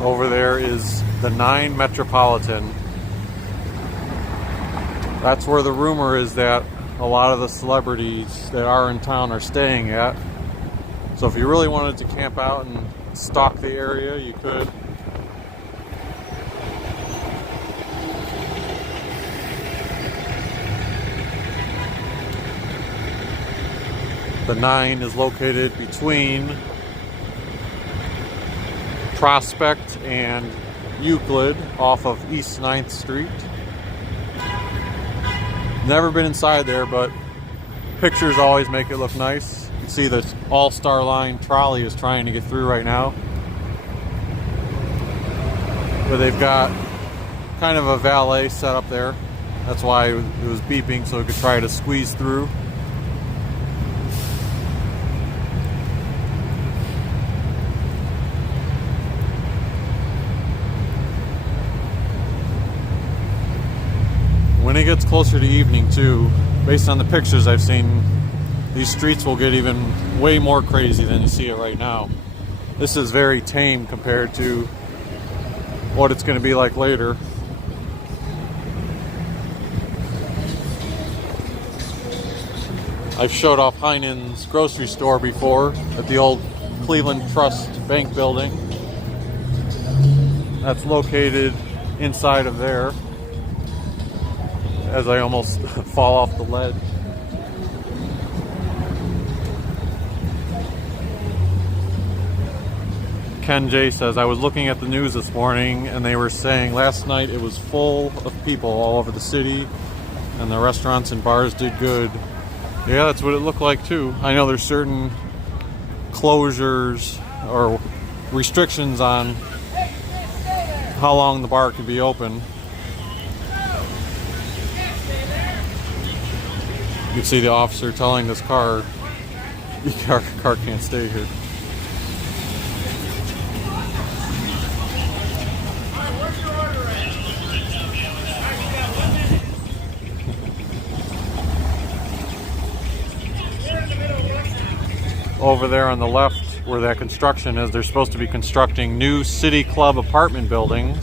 Over there is the 9 Metropolitan. That's where the rumor is that a lot of the celebrities that are in town are staying at. So if you really wanted to camp out and stalk the area, you could. The 9 is located between Prospect and Euclid off of East 9th Street. Never been inside there, but pictures always make it look nice. You can see the All-Star Line trolley is trying to get through right now. But they've got kind of a valet set up there. That's why it was beeping, so it could try to squeeze through. When it gets closer to evening too, based on the pictures I've seen, these streets will get even way more crazy than you see it right now. This is very tame compared to what it's going to be like later. I've showed off Heinen's grocery store before at the old Cleveland Trust Bank building. That's located inside of there, as I almost fall off the ledge. Ken J says, I was looking at the news this morning and they were saying last night it was full of people all over the city and the restaurants and bars did good. Yeah, that's what it looked like too. I know there's certain closures or restrictions on how long the bar could be open. You can see the officer telling this car, your car can't stay here. Over there on the left where that construction is, they're supposed to be constructing new City Club apartment buildings.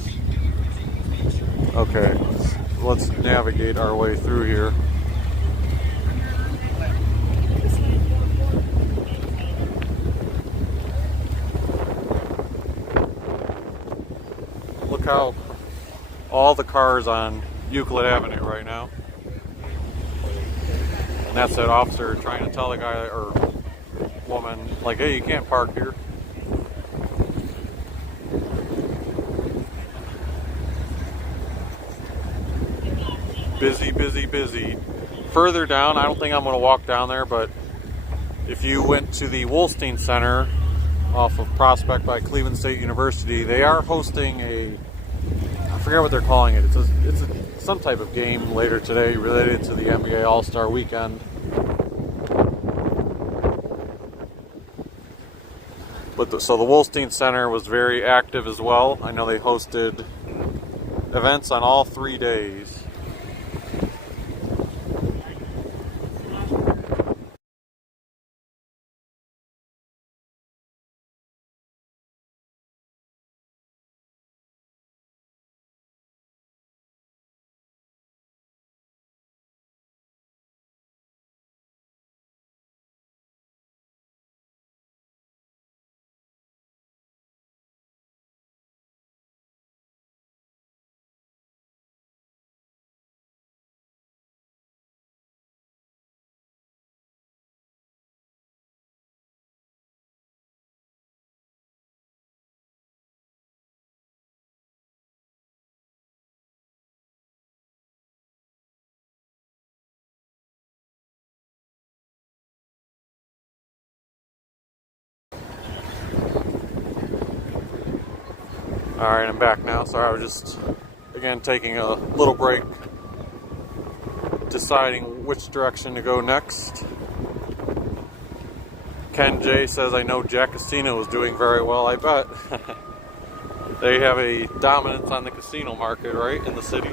Okay, let's navigate our way through here. Look how all the cars on Euclid Avenue right now. And that's that officer trying to tell the guy, or woman, like, hey, you can't park here. Busy, busy, busy. Further down, I don't think I'm going to walk down there, but if you went to the Wolstein Center off of Prospect by Cleveland State University, they are hosting I forget what they're calling it. It's some type of game later today related to the NBA All-Star Weekend. So the Wolstein Center was very active as well. I know they hosted events on all 3 days. Alright, I'm back now. Sorry, I was just, again, taking a little break, deciding which direction to go next. Ken J says, I know Jack Casino is doing very well, I bet. They have a dominance on the casino market, right, in the city.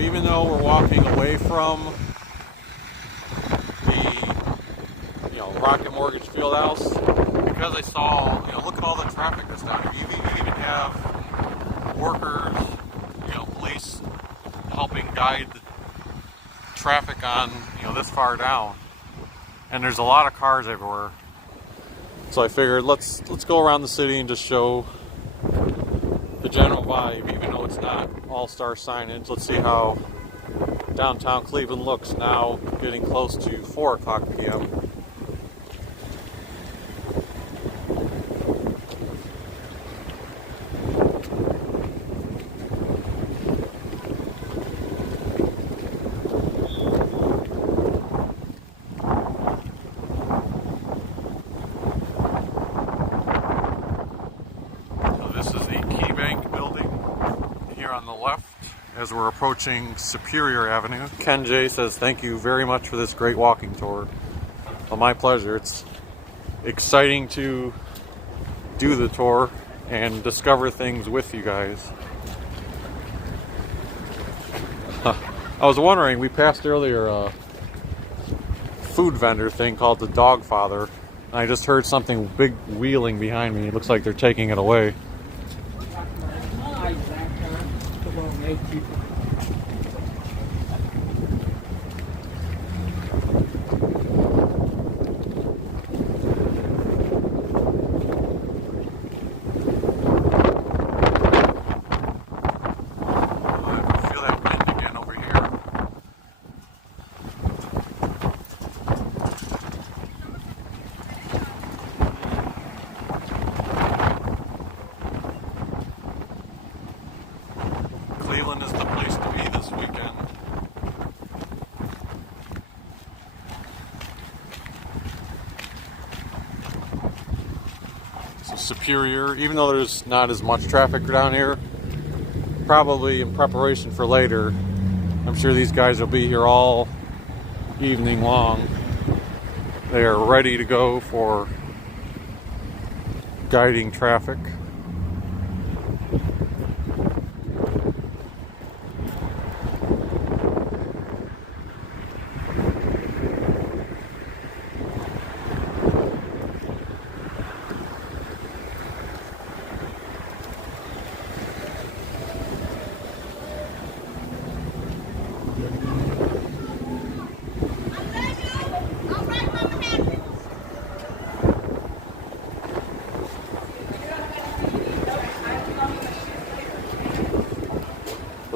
Even though we're walking away from the, Rocket Mortgage Fieldhouse, because I saw, look at all the traffic that's down here. You even have workers, police helping guide the traffic on, this far down. And there's a lot of cars everywhere. So I figured let's go around the city and just show the general vibe, even though it's not all-star signage. Let's see how downtown Cleveland looks now, getting close to 4 o'clock p.m. as we're approaching Superior Avenue. Ken J says, thank you very much for this great walking tour. Well, my pleasure. It's exciting to do the tour and discover things with you guys. I was wondering, we passed earlier a food vendor thing called the Dog Father. And I just heard something big wheeling behind me. It looks like they're taking it away. Cleveland is the place to be this weekend. So Superior, even though there's not as much traffic down here, probably in preparation for later, I'm sure these guys will be here all evening long. They are ready to go for guiding traffic.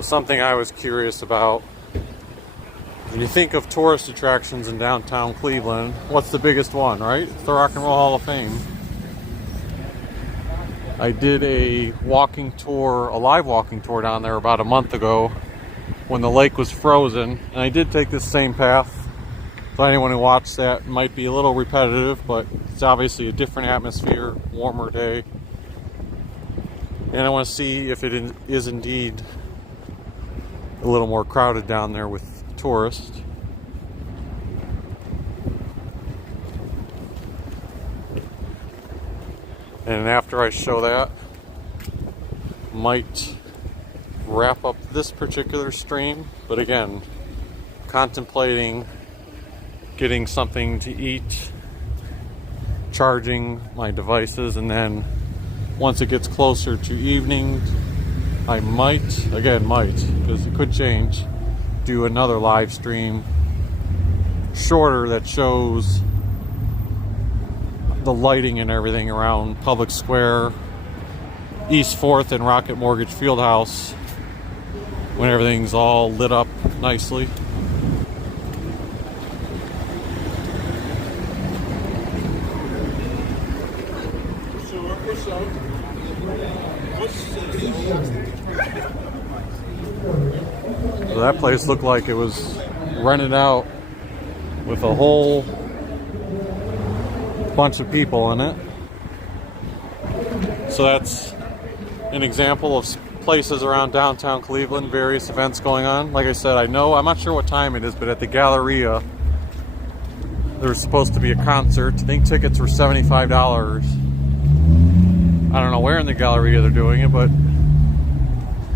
Something I was curious about. When you think of tourist attractions in downtown Cleveland, what's the biggest one, right? It's the Rock and Roll Hall of Fame. I did a walking tour, a live walking tour down there about a month ago when the lake was frozen, and I did take this same path. So anyone who watched that might be a little repetitive, but it's obviously a different atmosphere, warmer day. And I want to see if it is indeed a little more crowded down there with tourists. And after I show that, might wrap up this particular stream. But again, contemplating getting something to eat, charging my devices, and then once it gets closer to evening, I might, because it could change, do another live stream, shorter, that shows the lighting and everything around Public Square, East 4th and Rocket Mortgage Fieldhouse, when everything's all lit up nicely. So that place looked like it was rented out with a whole bunch of people in it. So that's an example of places around downtown Cleveland, various events going on. Like I said, I'm not sure what time it is, but at the Galleria, there's supposed to be a concert. I think tickets were $75. I don't know where in the Galleria they're doing it, but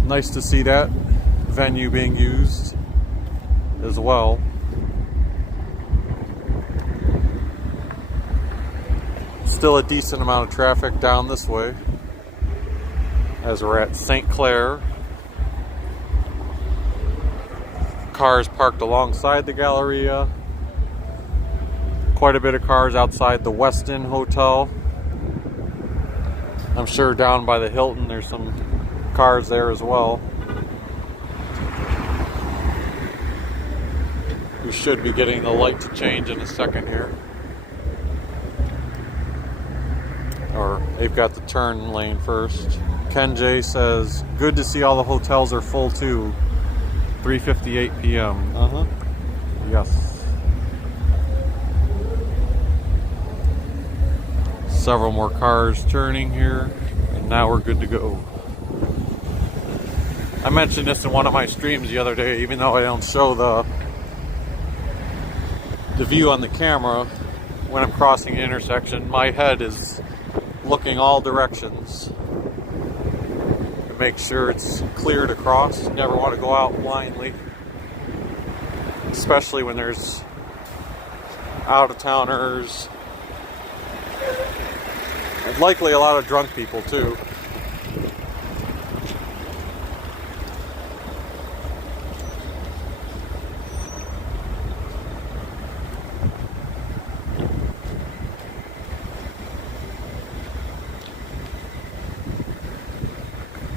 nice to see that venue being used as well. Still a decent amount of traffic down this way as we're at St. Clair. Cars parked alongside the Galleria. Quite a bit of cars outside the Westin Hotel. I'm sure down by the Hilton there's some cars there as well. We should be getting the light to change in a second here. Or they've got the turn lane first. Ken J says, good to see all the hotels are full too. 3:58 p.m. Yes. Several more cars turning here, and now we're good to go. I mentioned this in one of my streams the other day, even though I don't show the view on the camera when I'm crossing an intersection. My head is looking all directions to make sure it's clear to cross. You never want to go out blindly, especially when there's out-of-towners and likely a lot of drunk people too.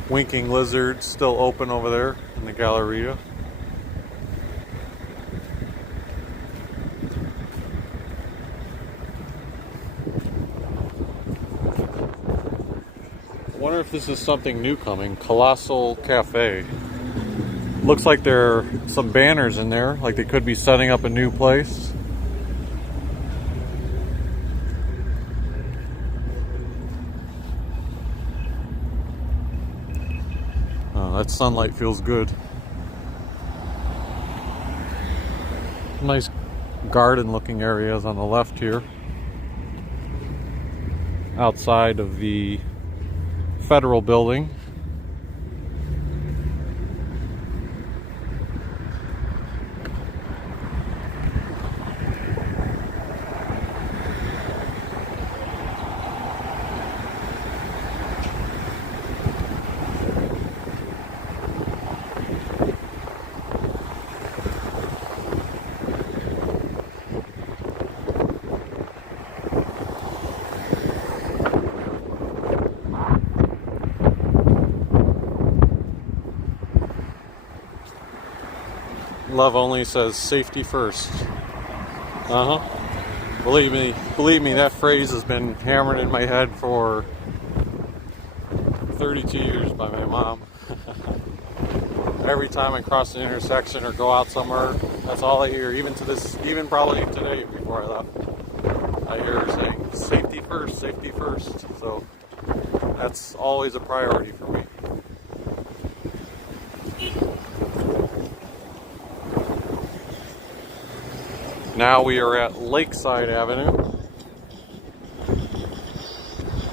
Winking Lizard still open over there in the Galleria. I wonder if this is something new coming. Colossal Cafe. Looks like there are some banners in there, like they could be setting up a new place. That sunlight feels good. Nice garden looking areas on the left here. Outside of the federal building. Love Only says safety first. Believe me, that phrase has been hammered in my head for 32 years by my mom. Every time I cross an intersection or go out somewhere, that's all I hear. Even probably today before I left, I hear her saying safety first, safety first. So that's always a priority for me. Now we are at Lakeside Avenue.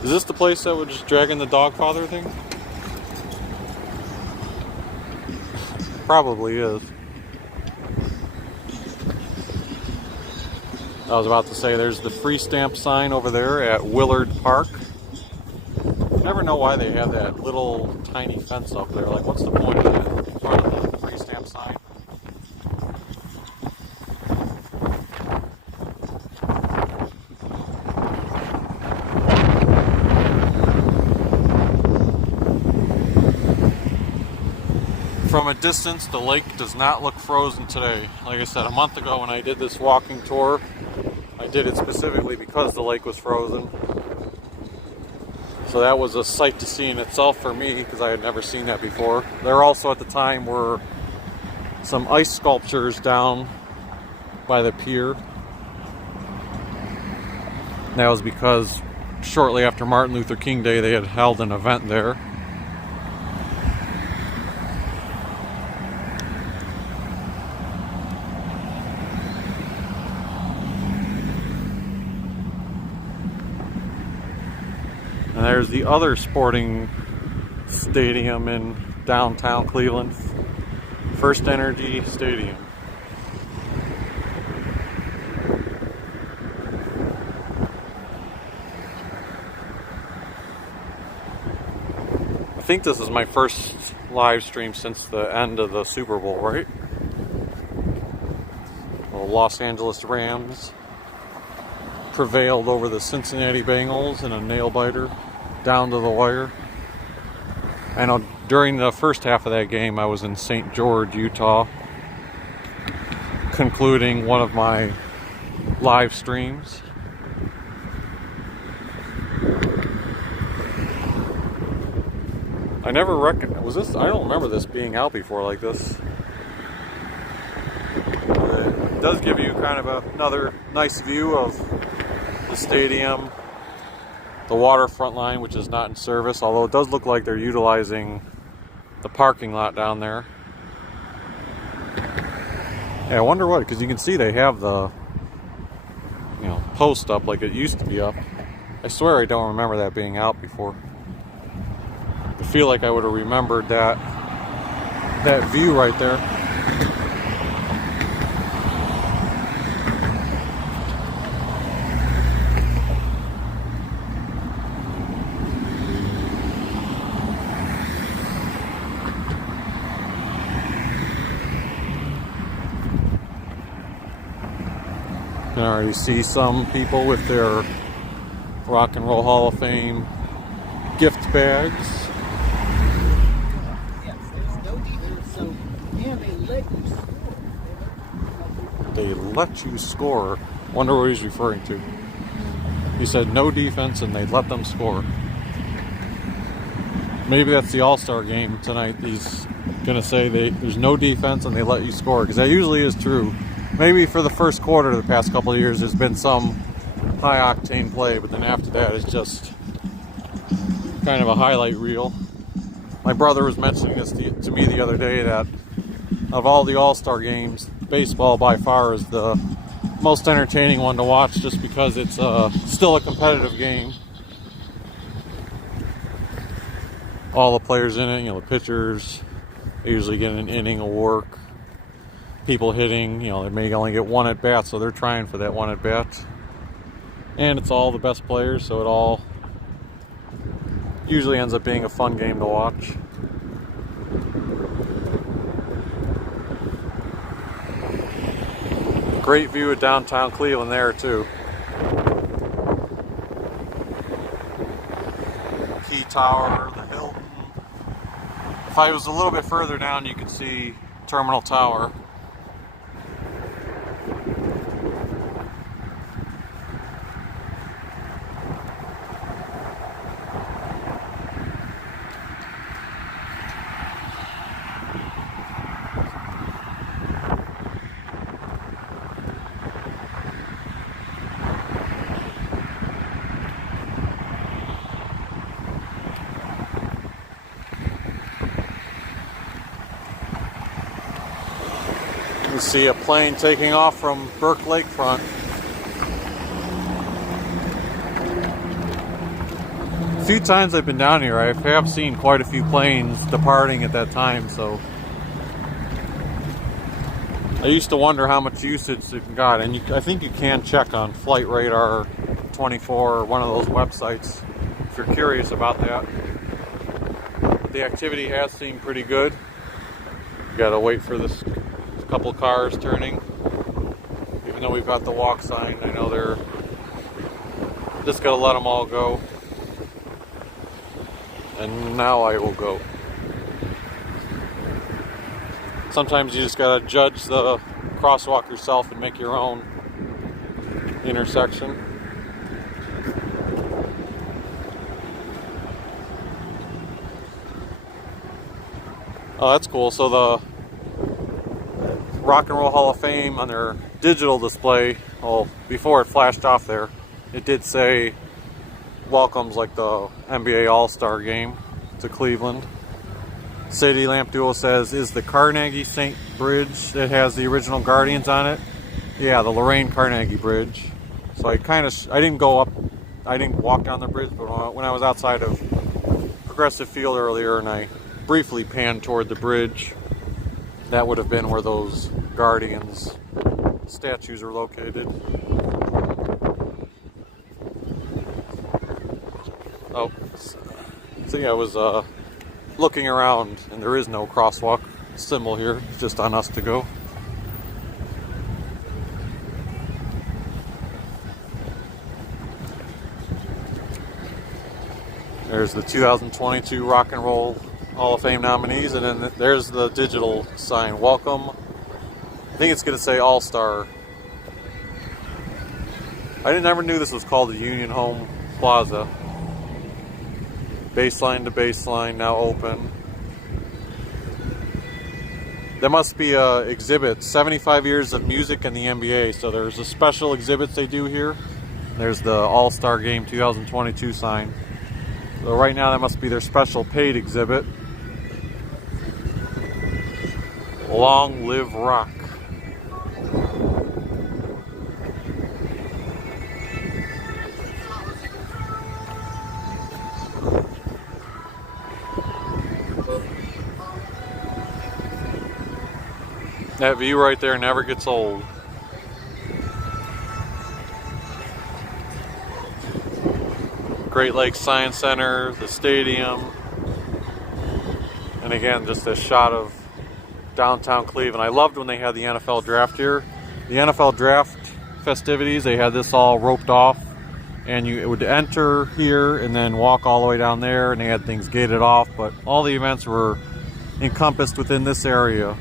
Is this the place that was just dragging the dog father thing? Probably is. I was about to say there's the free stamp sign over there at Willard Park. I never know why they have that little tiny fence up there. Like, what's the point of that in front of the free stamp sign? From a distance, the lake does not look frozen today. Like I said, a month ago when I did this walking tour, I did it specifically because the lake was frozen. So that was a sight to see in itself for me because I had never seen that before. There also at the time were some ice sculptures down by the pier. And that was because shortly after Martin Luther King Day they had held an event there. And there's the other sporting stadium in downtown Cleveland, First Energy Stadium. I think this is my first live stream since the end of the Super Bowl, right? The Los Angeles Rams prevailed over the Cincinnati Bengals in a nail-biter down to the wire. I know during the first half of that game I was in St. George, Utah, concluding one of my live streams. I never I don't remember this being out before like this. It does give you kind of another nice view of the stadium, the waterfront line, which is not in service, although it does look like they're utilizing the parking lot down there. Yeah, I wonder what, because you can see they have the, you know, post up like it used to be up. I swear I don't remember that being out before. I feel like I would have remembered that view right there. You can already see some people with their Rock and Roll Hall of Fame gift bags. Yes, there's no defense, so and they let you score. They let you score. Wonder what he's referring to. He said no defense and they let them score. Maybe that's the All-Star game tonight. He's gonna say there's no defense and they let you score, because that usually is true. Maybe for the first quarter of the past couple of years there's been some high-octane play, but then after that it's just kind of a highlight reel. My brother was mentioning this to me the other day, that of all the All-Star games, baseball by far is the most entertaining one to watch, just because it's still a competitive game. All the players in it, you know, the pitchers, they usually get an inning of work. People hitting, you know, they may only get one at bat, so they're trying for that one at bat. And it's all the best players, so it all usually ends up being a fun game to watch. Great view of downtown Cleveland there too. Key Tower, the Hilton. If I was a little bit further down, you could see Terminal Tower. You see a plane taking off from Burke Lakefront. A few times I've been down here, I have seen quite a few planes departing at that time, so I used to wonder how much usage it got, and I think you can check on Flight Radar 24 or one of those websites if you're curious about that. But the activity has seemed pretty good. You gotta wait for this couple cars turning. Even though we've got the walk sign, I know they're just gotta let them all go. And now I will go. Sometimes you just gotta judge the crosswalk yourself and make your own intersection. Oh, that's cool. So the Rock and Roll Hall of Fame on their digital display, well, before it flashed off there, it did say welcomes like the NBA All-Star game to Cleveland. City Lamp Duo says, is the Carnegie St. Bridge that has the original Guardians on it? Yeah, the Lorraine Carnegie Bridge. So I didn't go up, I didn't walk down the bridge, but when I was outside of Progressive Field earlier and I briefly panned toward the bridge, that would have been where those Guardians statues are located. Oh, so yeah, I was looking around, and there is no crosswalk symbol here. It's just on us to go. There's the 2022 Rock and Roll Hall of Fame nominees, and then there's the digital sign. Welcome. I think it's going to say All-Star. I never knew this was called the Union Home Plaza. Baseline to baseline, now open. There must be a exhibit, 75 years of music in the NBA. So there's a special exhibits they do here. There's the All-Star Game 2022 sign. So right now that must be their special paid exhibit. Long live rock. That view right there never gets old. Great Lakes Science Center, the stadium, and again, just a shot of downtown Cleveland. I loved when they had the NFL draft here. The NFL draft festivities, they had this all roped off, and you would enter here and then walk all the way down there, and they had things gated off, but all the events were encompassed within this area.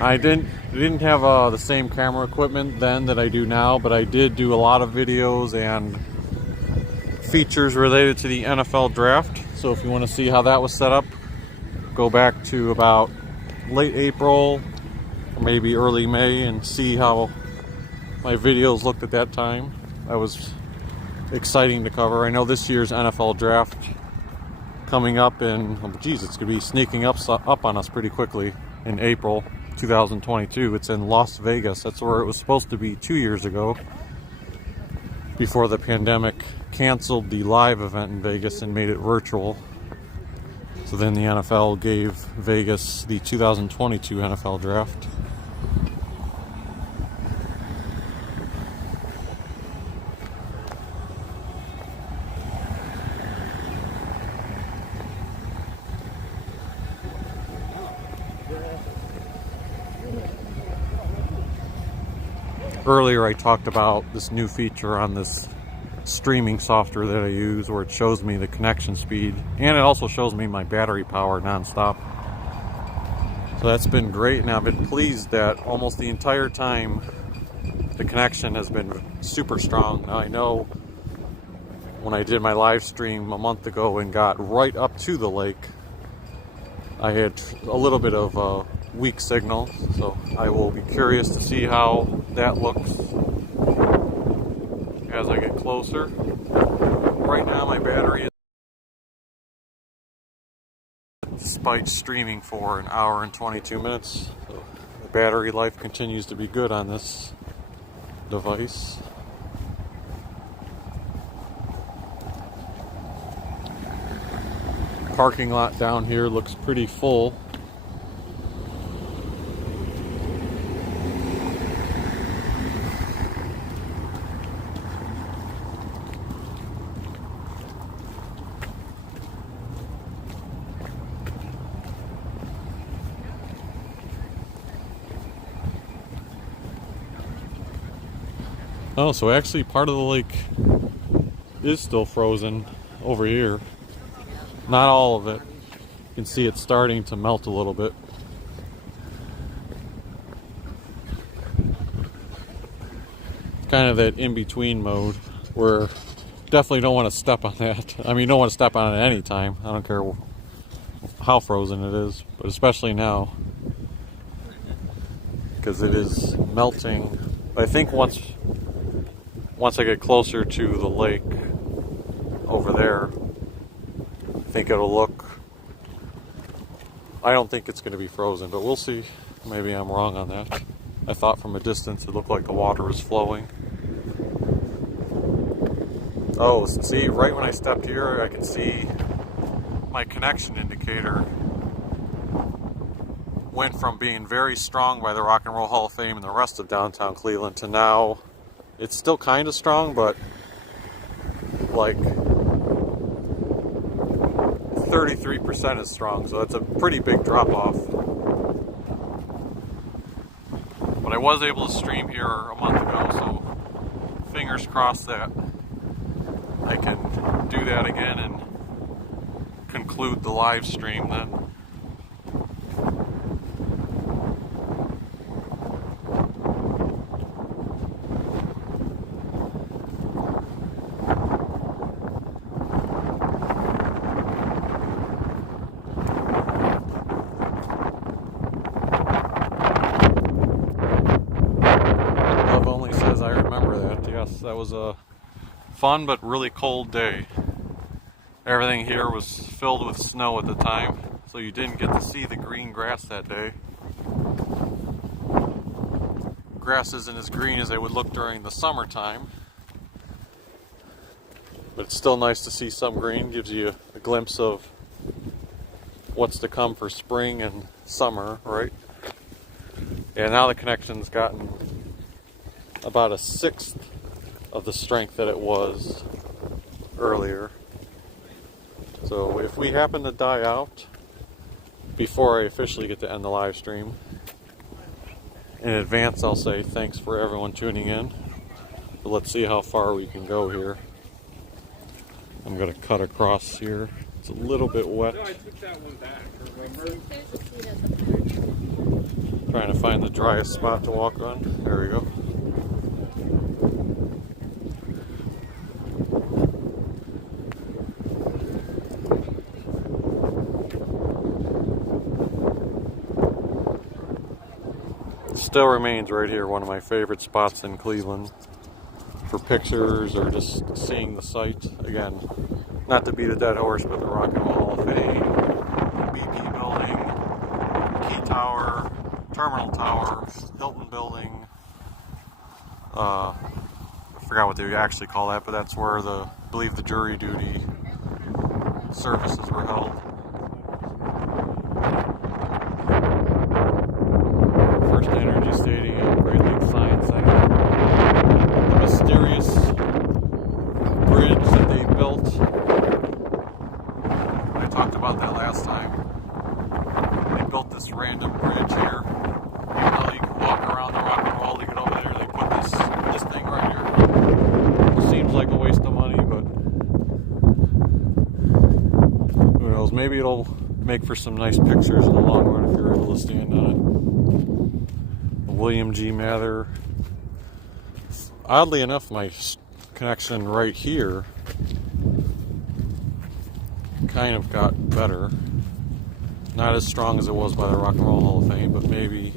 I didn't have the same camera equipment then that I do now, but I did do a lot of videos and features related to the NFL draft. So if you want to see how that was set up, go back to about late April or maybe early May and see how my videos looked at that time. That was exciting to cover. I know this year's NFL draft coming up in, oh geez, it's going to be sneaking up on us pretty quickly in April 2022. It's in Las Vegas. That's where it was supposed to be 2 years ago, before the pandemic canceled the live event in Vegas and made it virtual. So then the NFL gave Vegas the 2022 NFL draft. Earlier I talked about this new feature on this streaming software that I use where it shows me the connection speed and it also shows me my battery power nonstop. So that's been great, and I've been pleased that almost the entire time the connection has been super strong. Now I know when I did my live stream a month ago and got right up to the lake, I had a little bit of a weak signal, so I will be curious to see how that looks as I get closer. Right now my battery is, despite streaming for an hour and 22 minutes, so the battery life continues to be good on this device. Parking lot down here looks pretty full. Oh, so actually part of the lake is still frozen over here. Not all of it. You can see it's starting to melt a little bit. Kind of that in-between mode where definitely don't want to step on that. I mean, you don't want to step on it any time. I don't care how frozen it is, but especially now because it is melting. But I think once I get closer to the lake over there, I think it'll look, I don't think it's going to be frozen, but we'll see. Maybe I'm wrong on that. I thought from a distance it looked like the water was flowing. Oh, see, right when I stepped here, I can see my connection indicator went from being very strong by the Rock and Roll Hall of Fame and the rest of downtown Cleveland to now it's still kind of strong, but like 33% is strong, so that's a pretty big drop off. But I was able to stream here a month ago, so fingers crossed that I can do that again and conclude the live stream then. Yes, that was a fun but really cold day. Everything here was filled with snow at the time, so you didn't get to see the green grass that day. Grass isn't as green as it would look during the summertime, but it's still nice to see some green. Gives you a glimpse of what's to come for spring and summer, right? And now the connection's gotten about a sixth of the strength that it was earlier. So if we happen to die out before I officially get to end the live stream, in advance I'll say thanks for everyone tuning in. But let's see how far we can go here. I'm going to cut across here. It's a little bit wet. No, I took that one back, remember? Trying to find the driest spot to walk on. There we go. Still remains right here, one of my favorite spots in Cleveland for pictures or just seeing the site. Again, not to beat a dead horse, but the Rock and Roll Hall of Fame, BP Building, Key Tower, Terminal Tower, Hilton Building. I forgot what they actually call that, but that's where I believe the jury duty services were held. First Energy Stadium, Great Lakes Science Center, the mysterious bridge that they built. I talked about that last time. They built this random bridge here. Even though you can walk around the Rock and Roll to get over there, they put this thing right here. It seems like a waste of money, but who knows? Maybe it'll make for some nice pictures in the long run if you're able to stand on it. William G. Mather. Oddly enough, my connection right here kind of got better. Not as strong as it was by the Rock and Roll Hall of Fame, but maybe.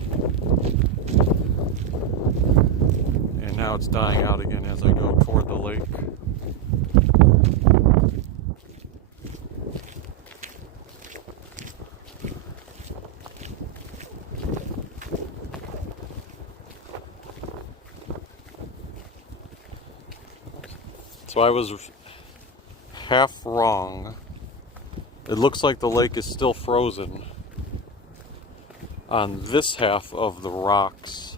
And now it's dying out again as I go toward the lake. So I was half wrong. It looks like the lake is still frozen on this half of the rocks.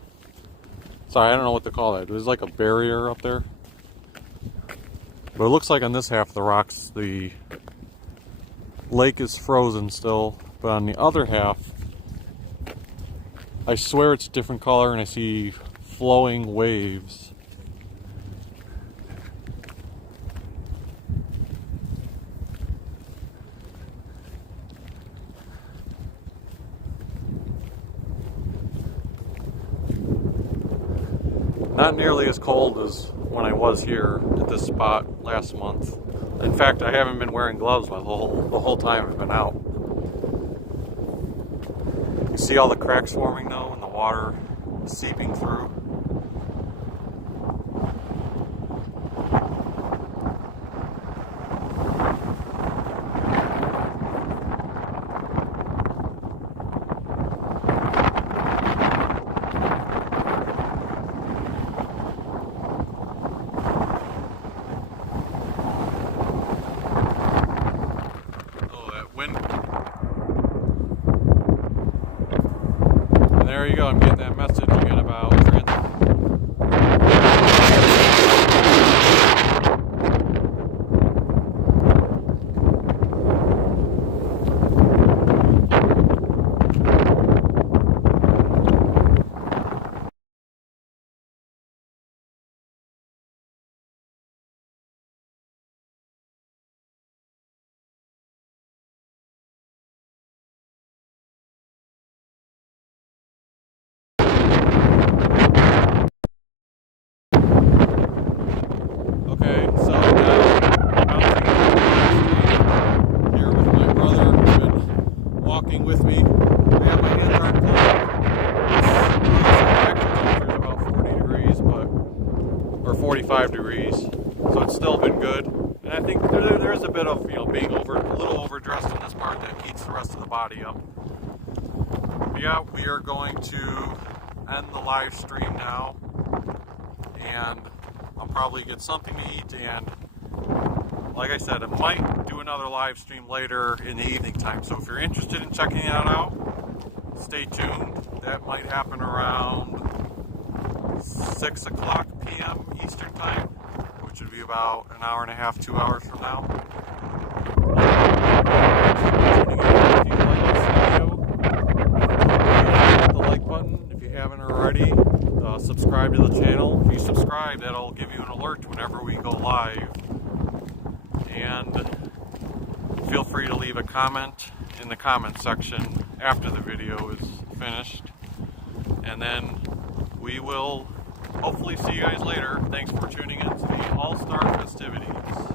Sorry, I don't know what to call that. There's like a barrier up there. But it looks like on this half of the rocks, the lake is frozen still. But on the other half, I swear it's a different color and I see flowing waves. Not nearly as cold as when I was here at this spot last month. In fact, I haven't been wearing gloves the whole time I've been out. You see all the cracks forming though, and the water seeping through. And there you go, I'm getting that message again about with me. Yeah, my hands aren't cold. Actual temperature is about 40 degrees, or 45 degrees. So it's still been good. And I think there's a bit of, being a little overdressed in this part that heats the rest of the body up. But yeah, we are going to end the live stream now, and I'll probably get something to eat, and like I said, I might do another live stream later in the evening time. So if you're interested in checking that out, stay tuned. That might happen around 6 o'clock p.m. Eastern time, which would be about an hour and a half, 2 hours from now. If you like this video, hit the like button. If you haven't already, subscribe to the channel. If you subscribe, that'll give you an alert whenever we go live. And feel free to leave a comment in the comment section after the video is finished. And then we will hopefully see you guys later. Thanks for tuning in to the All-Star festivities.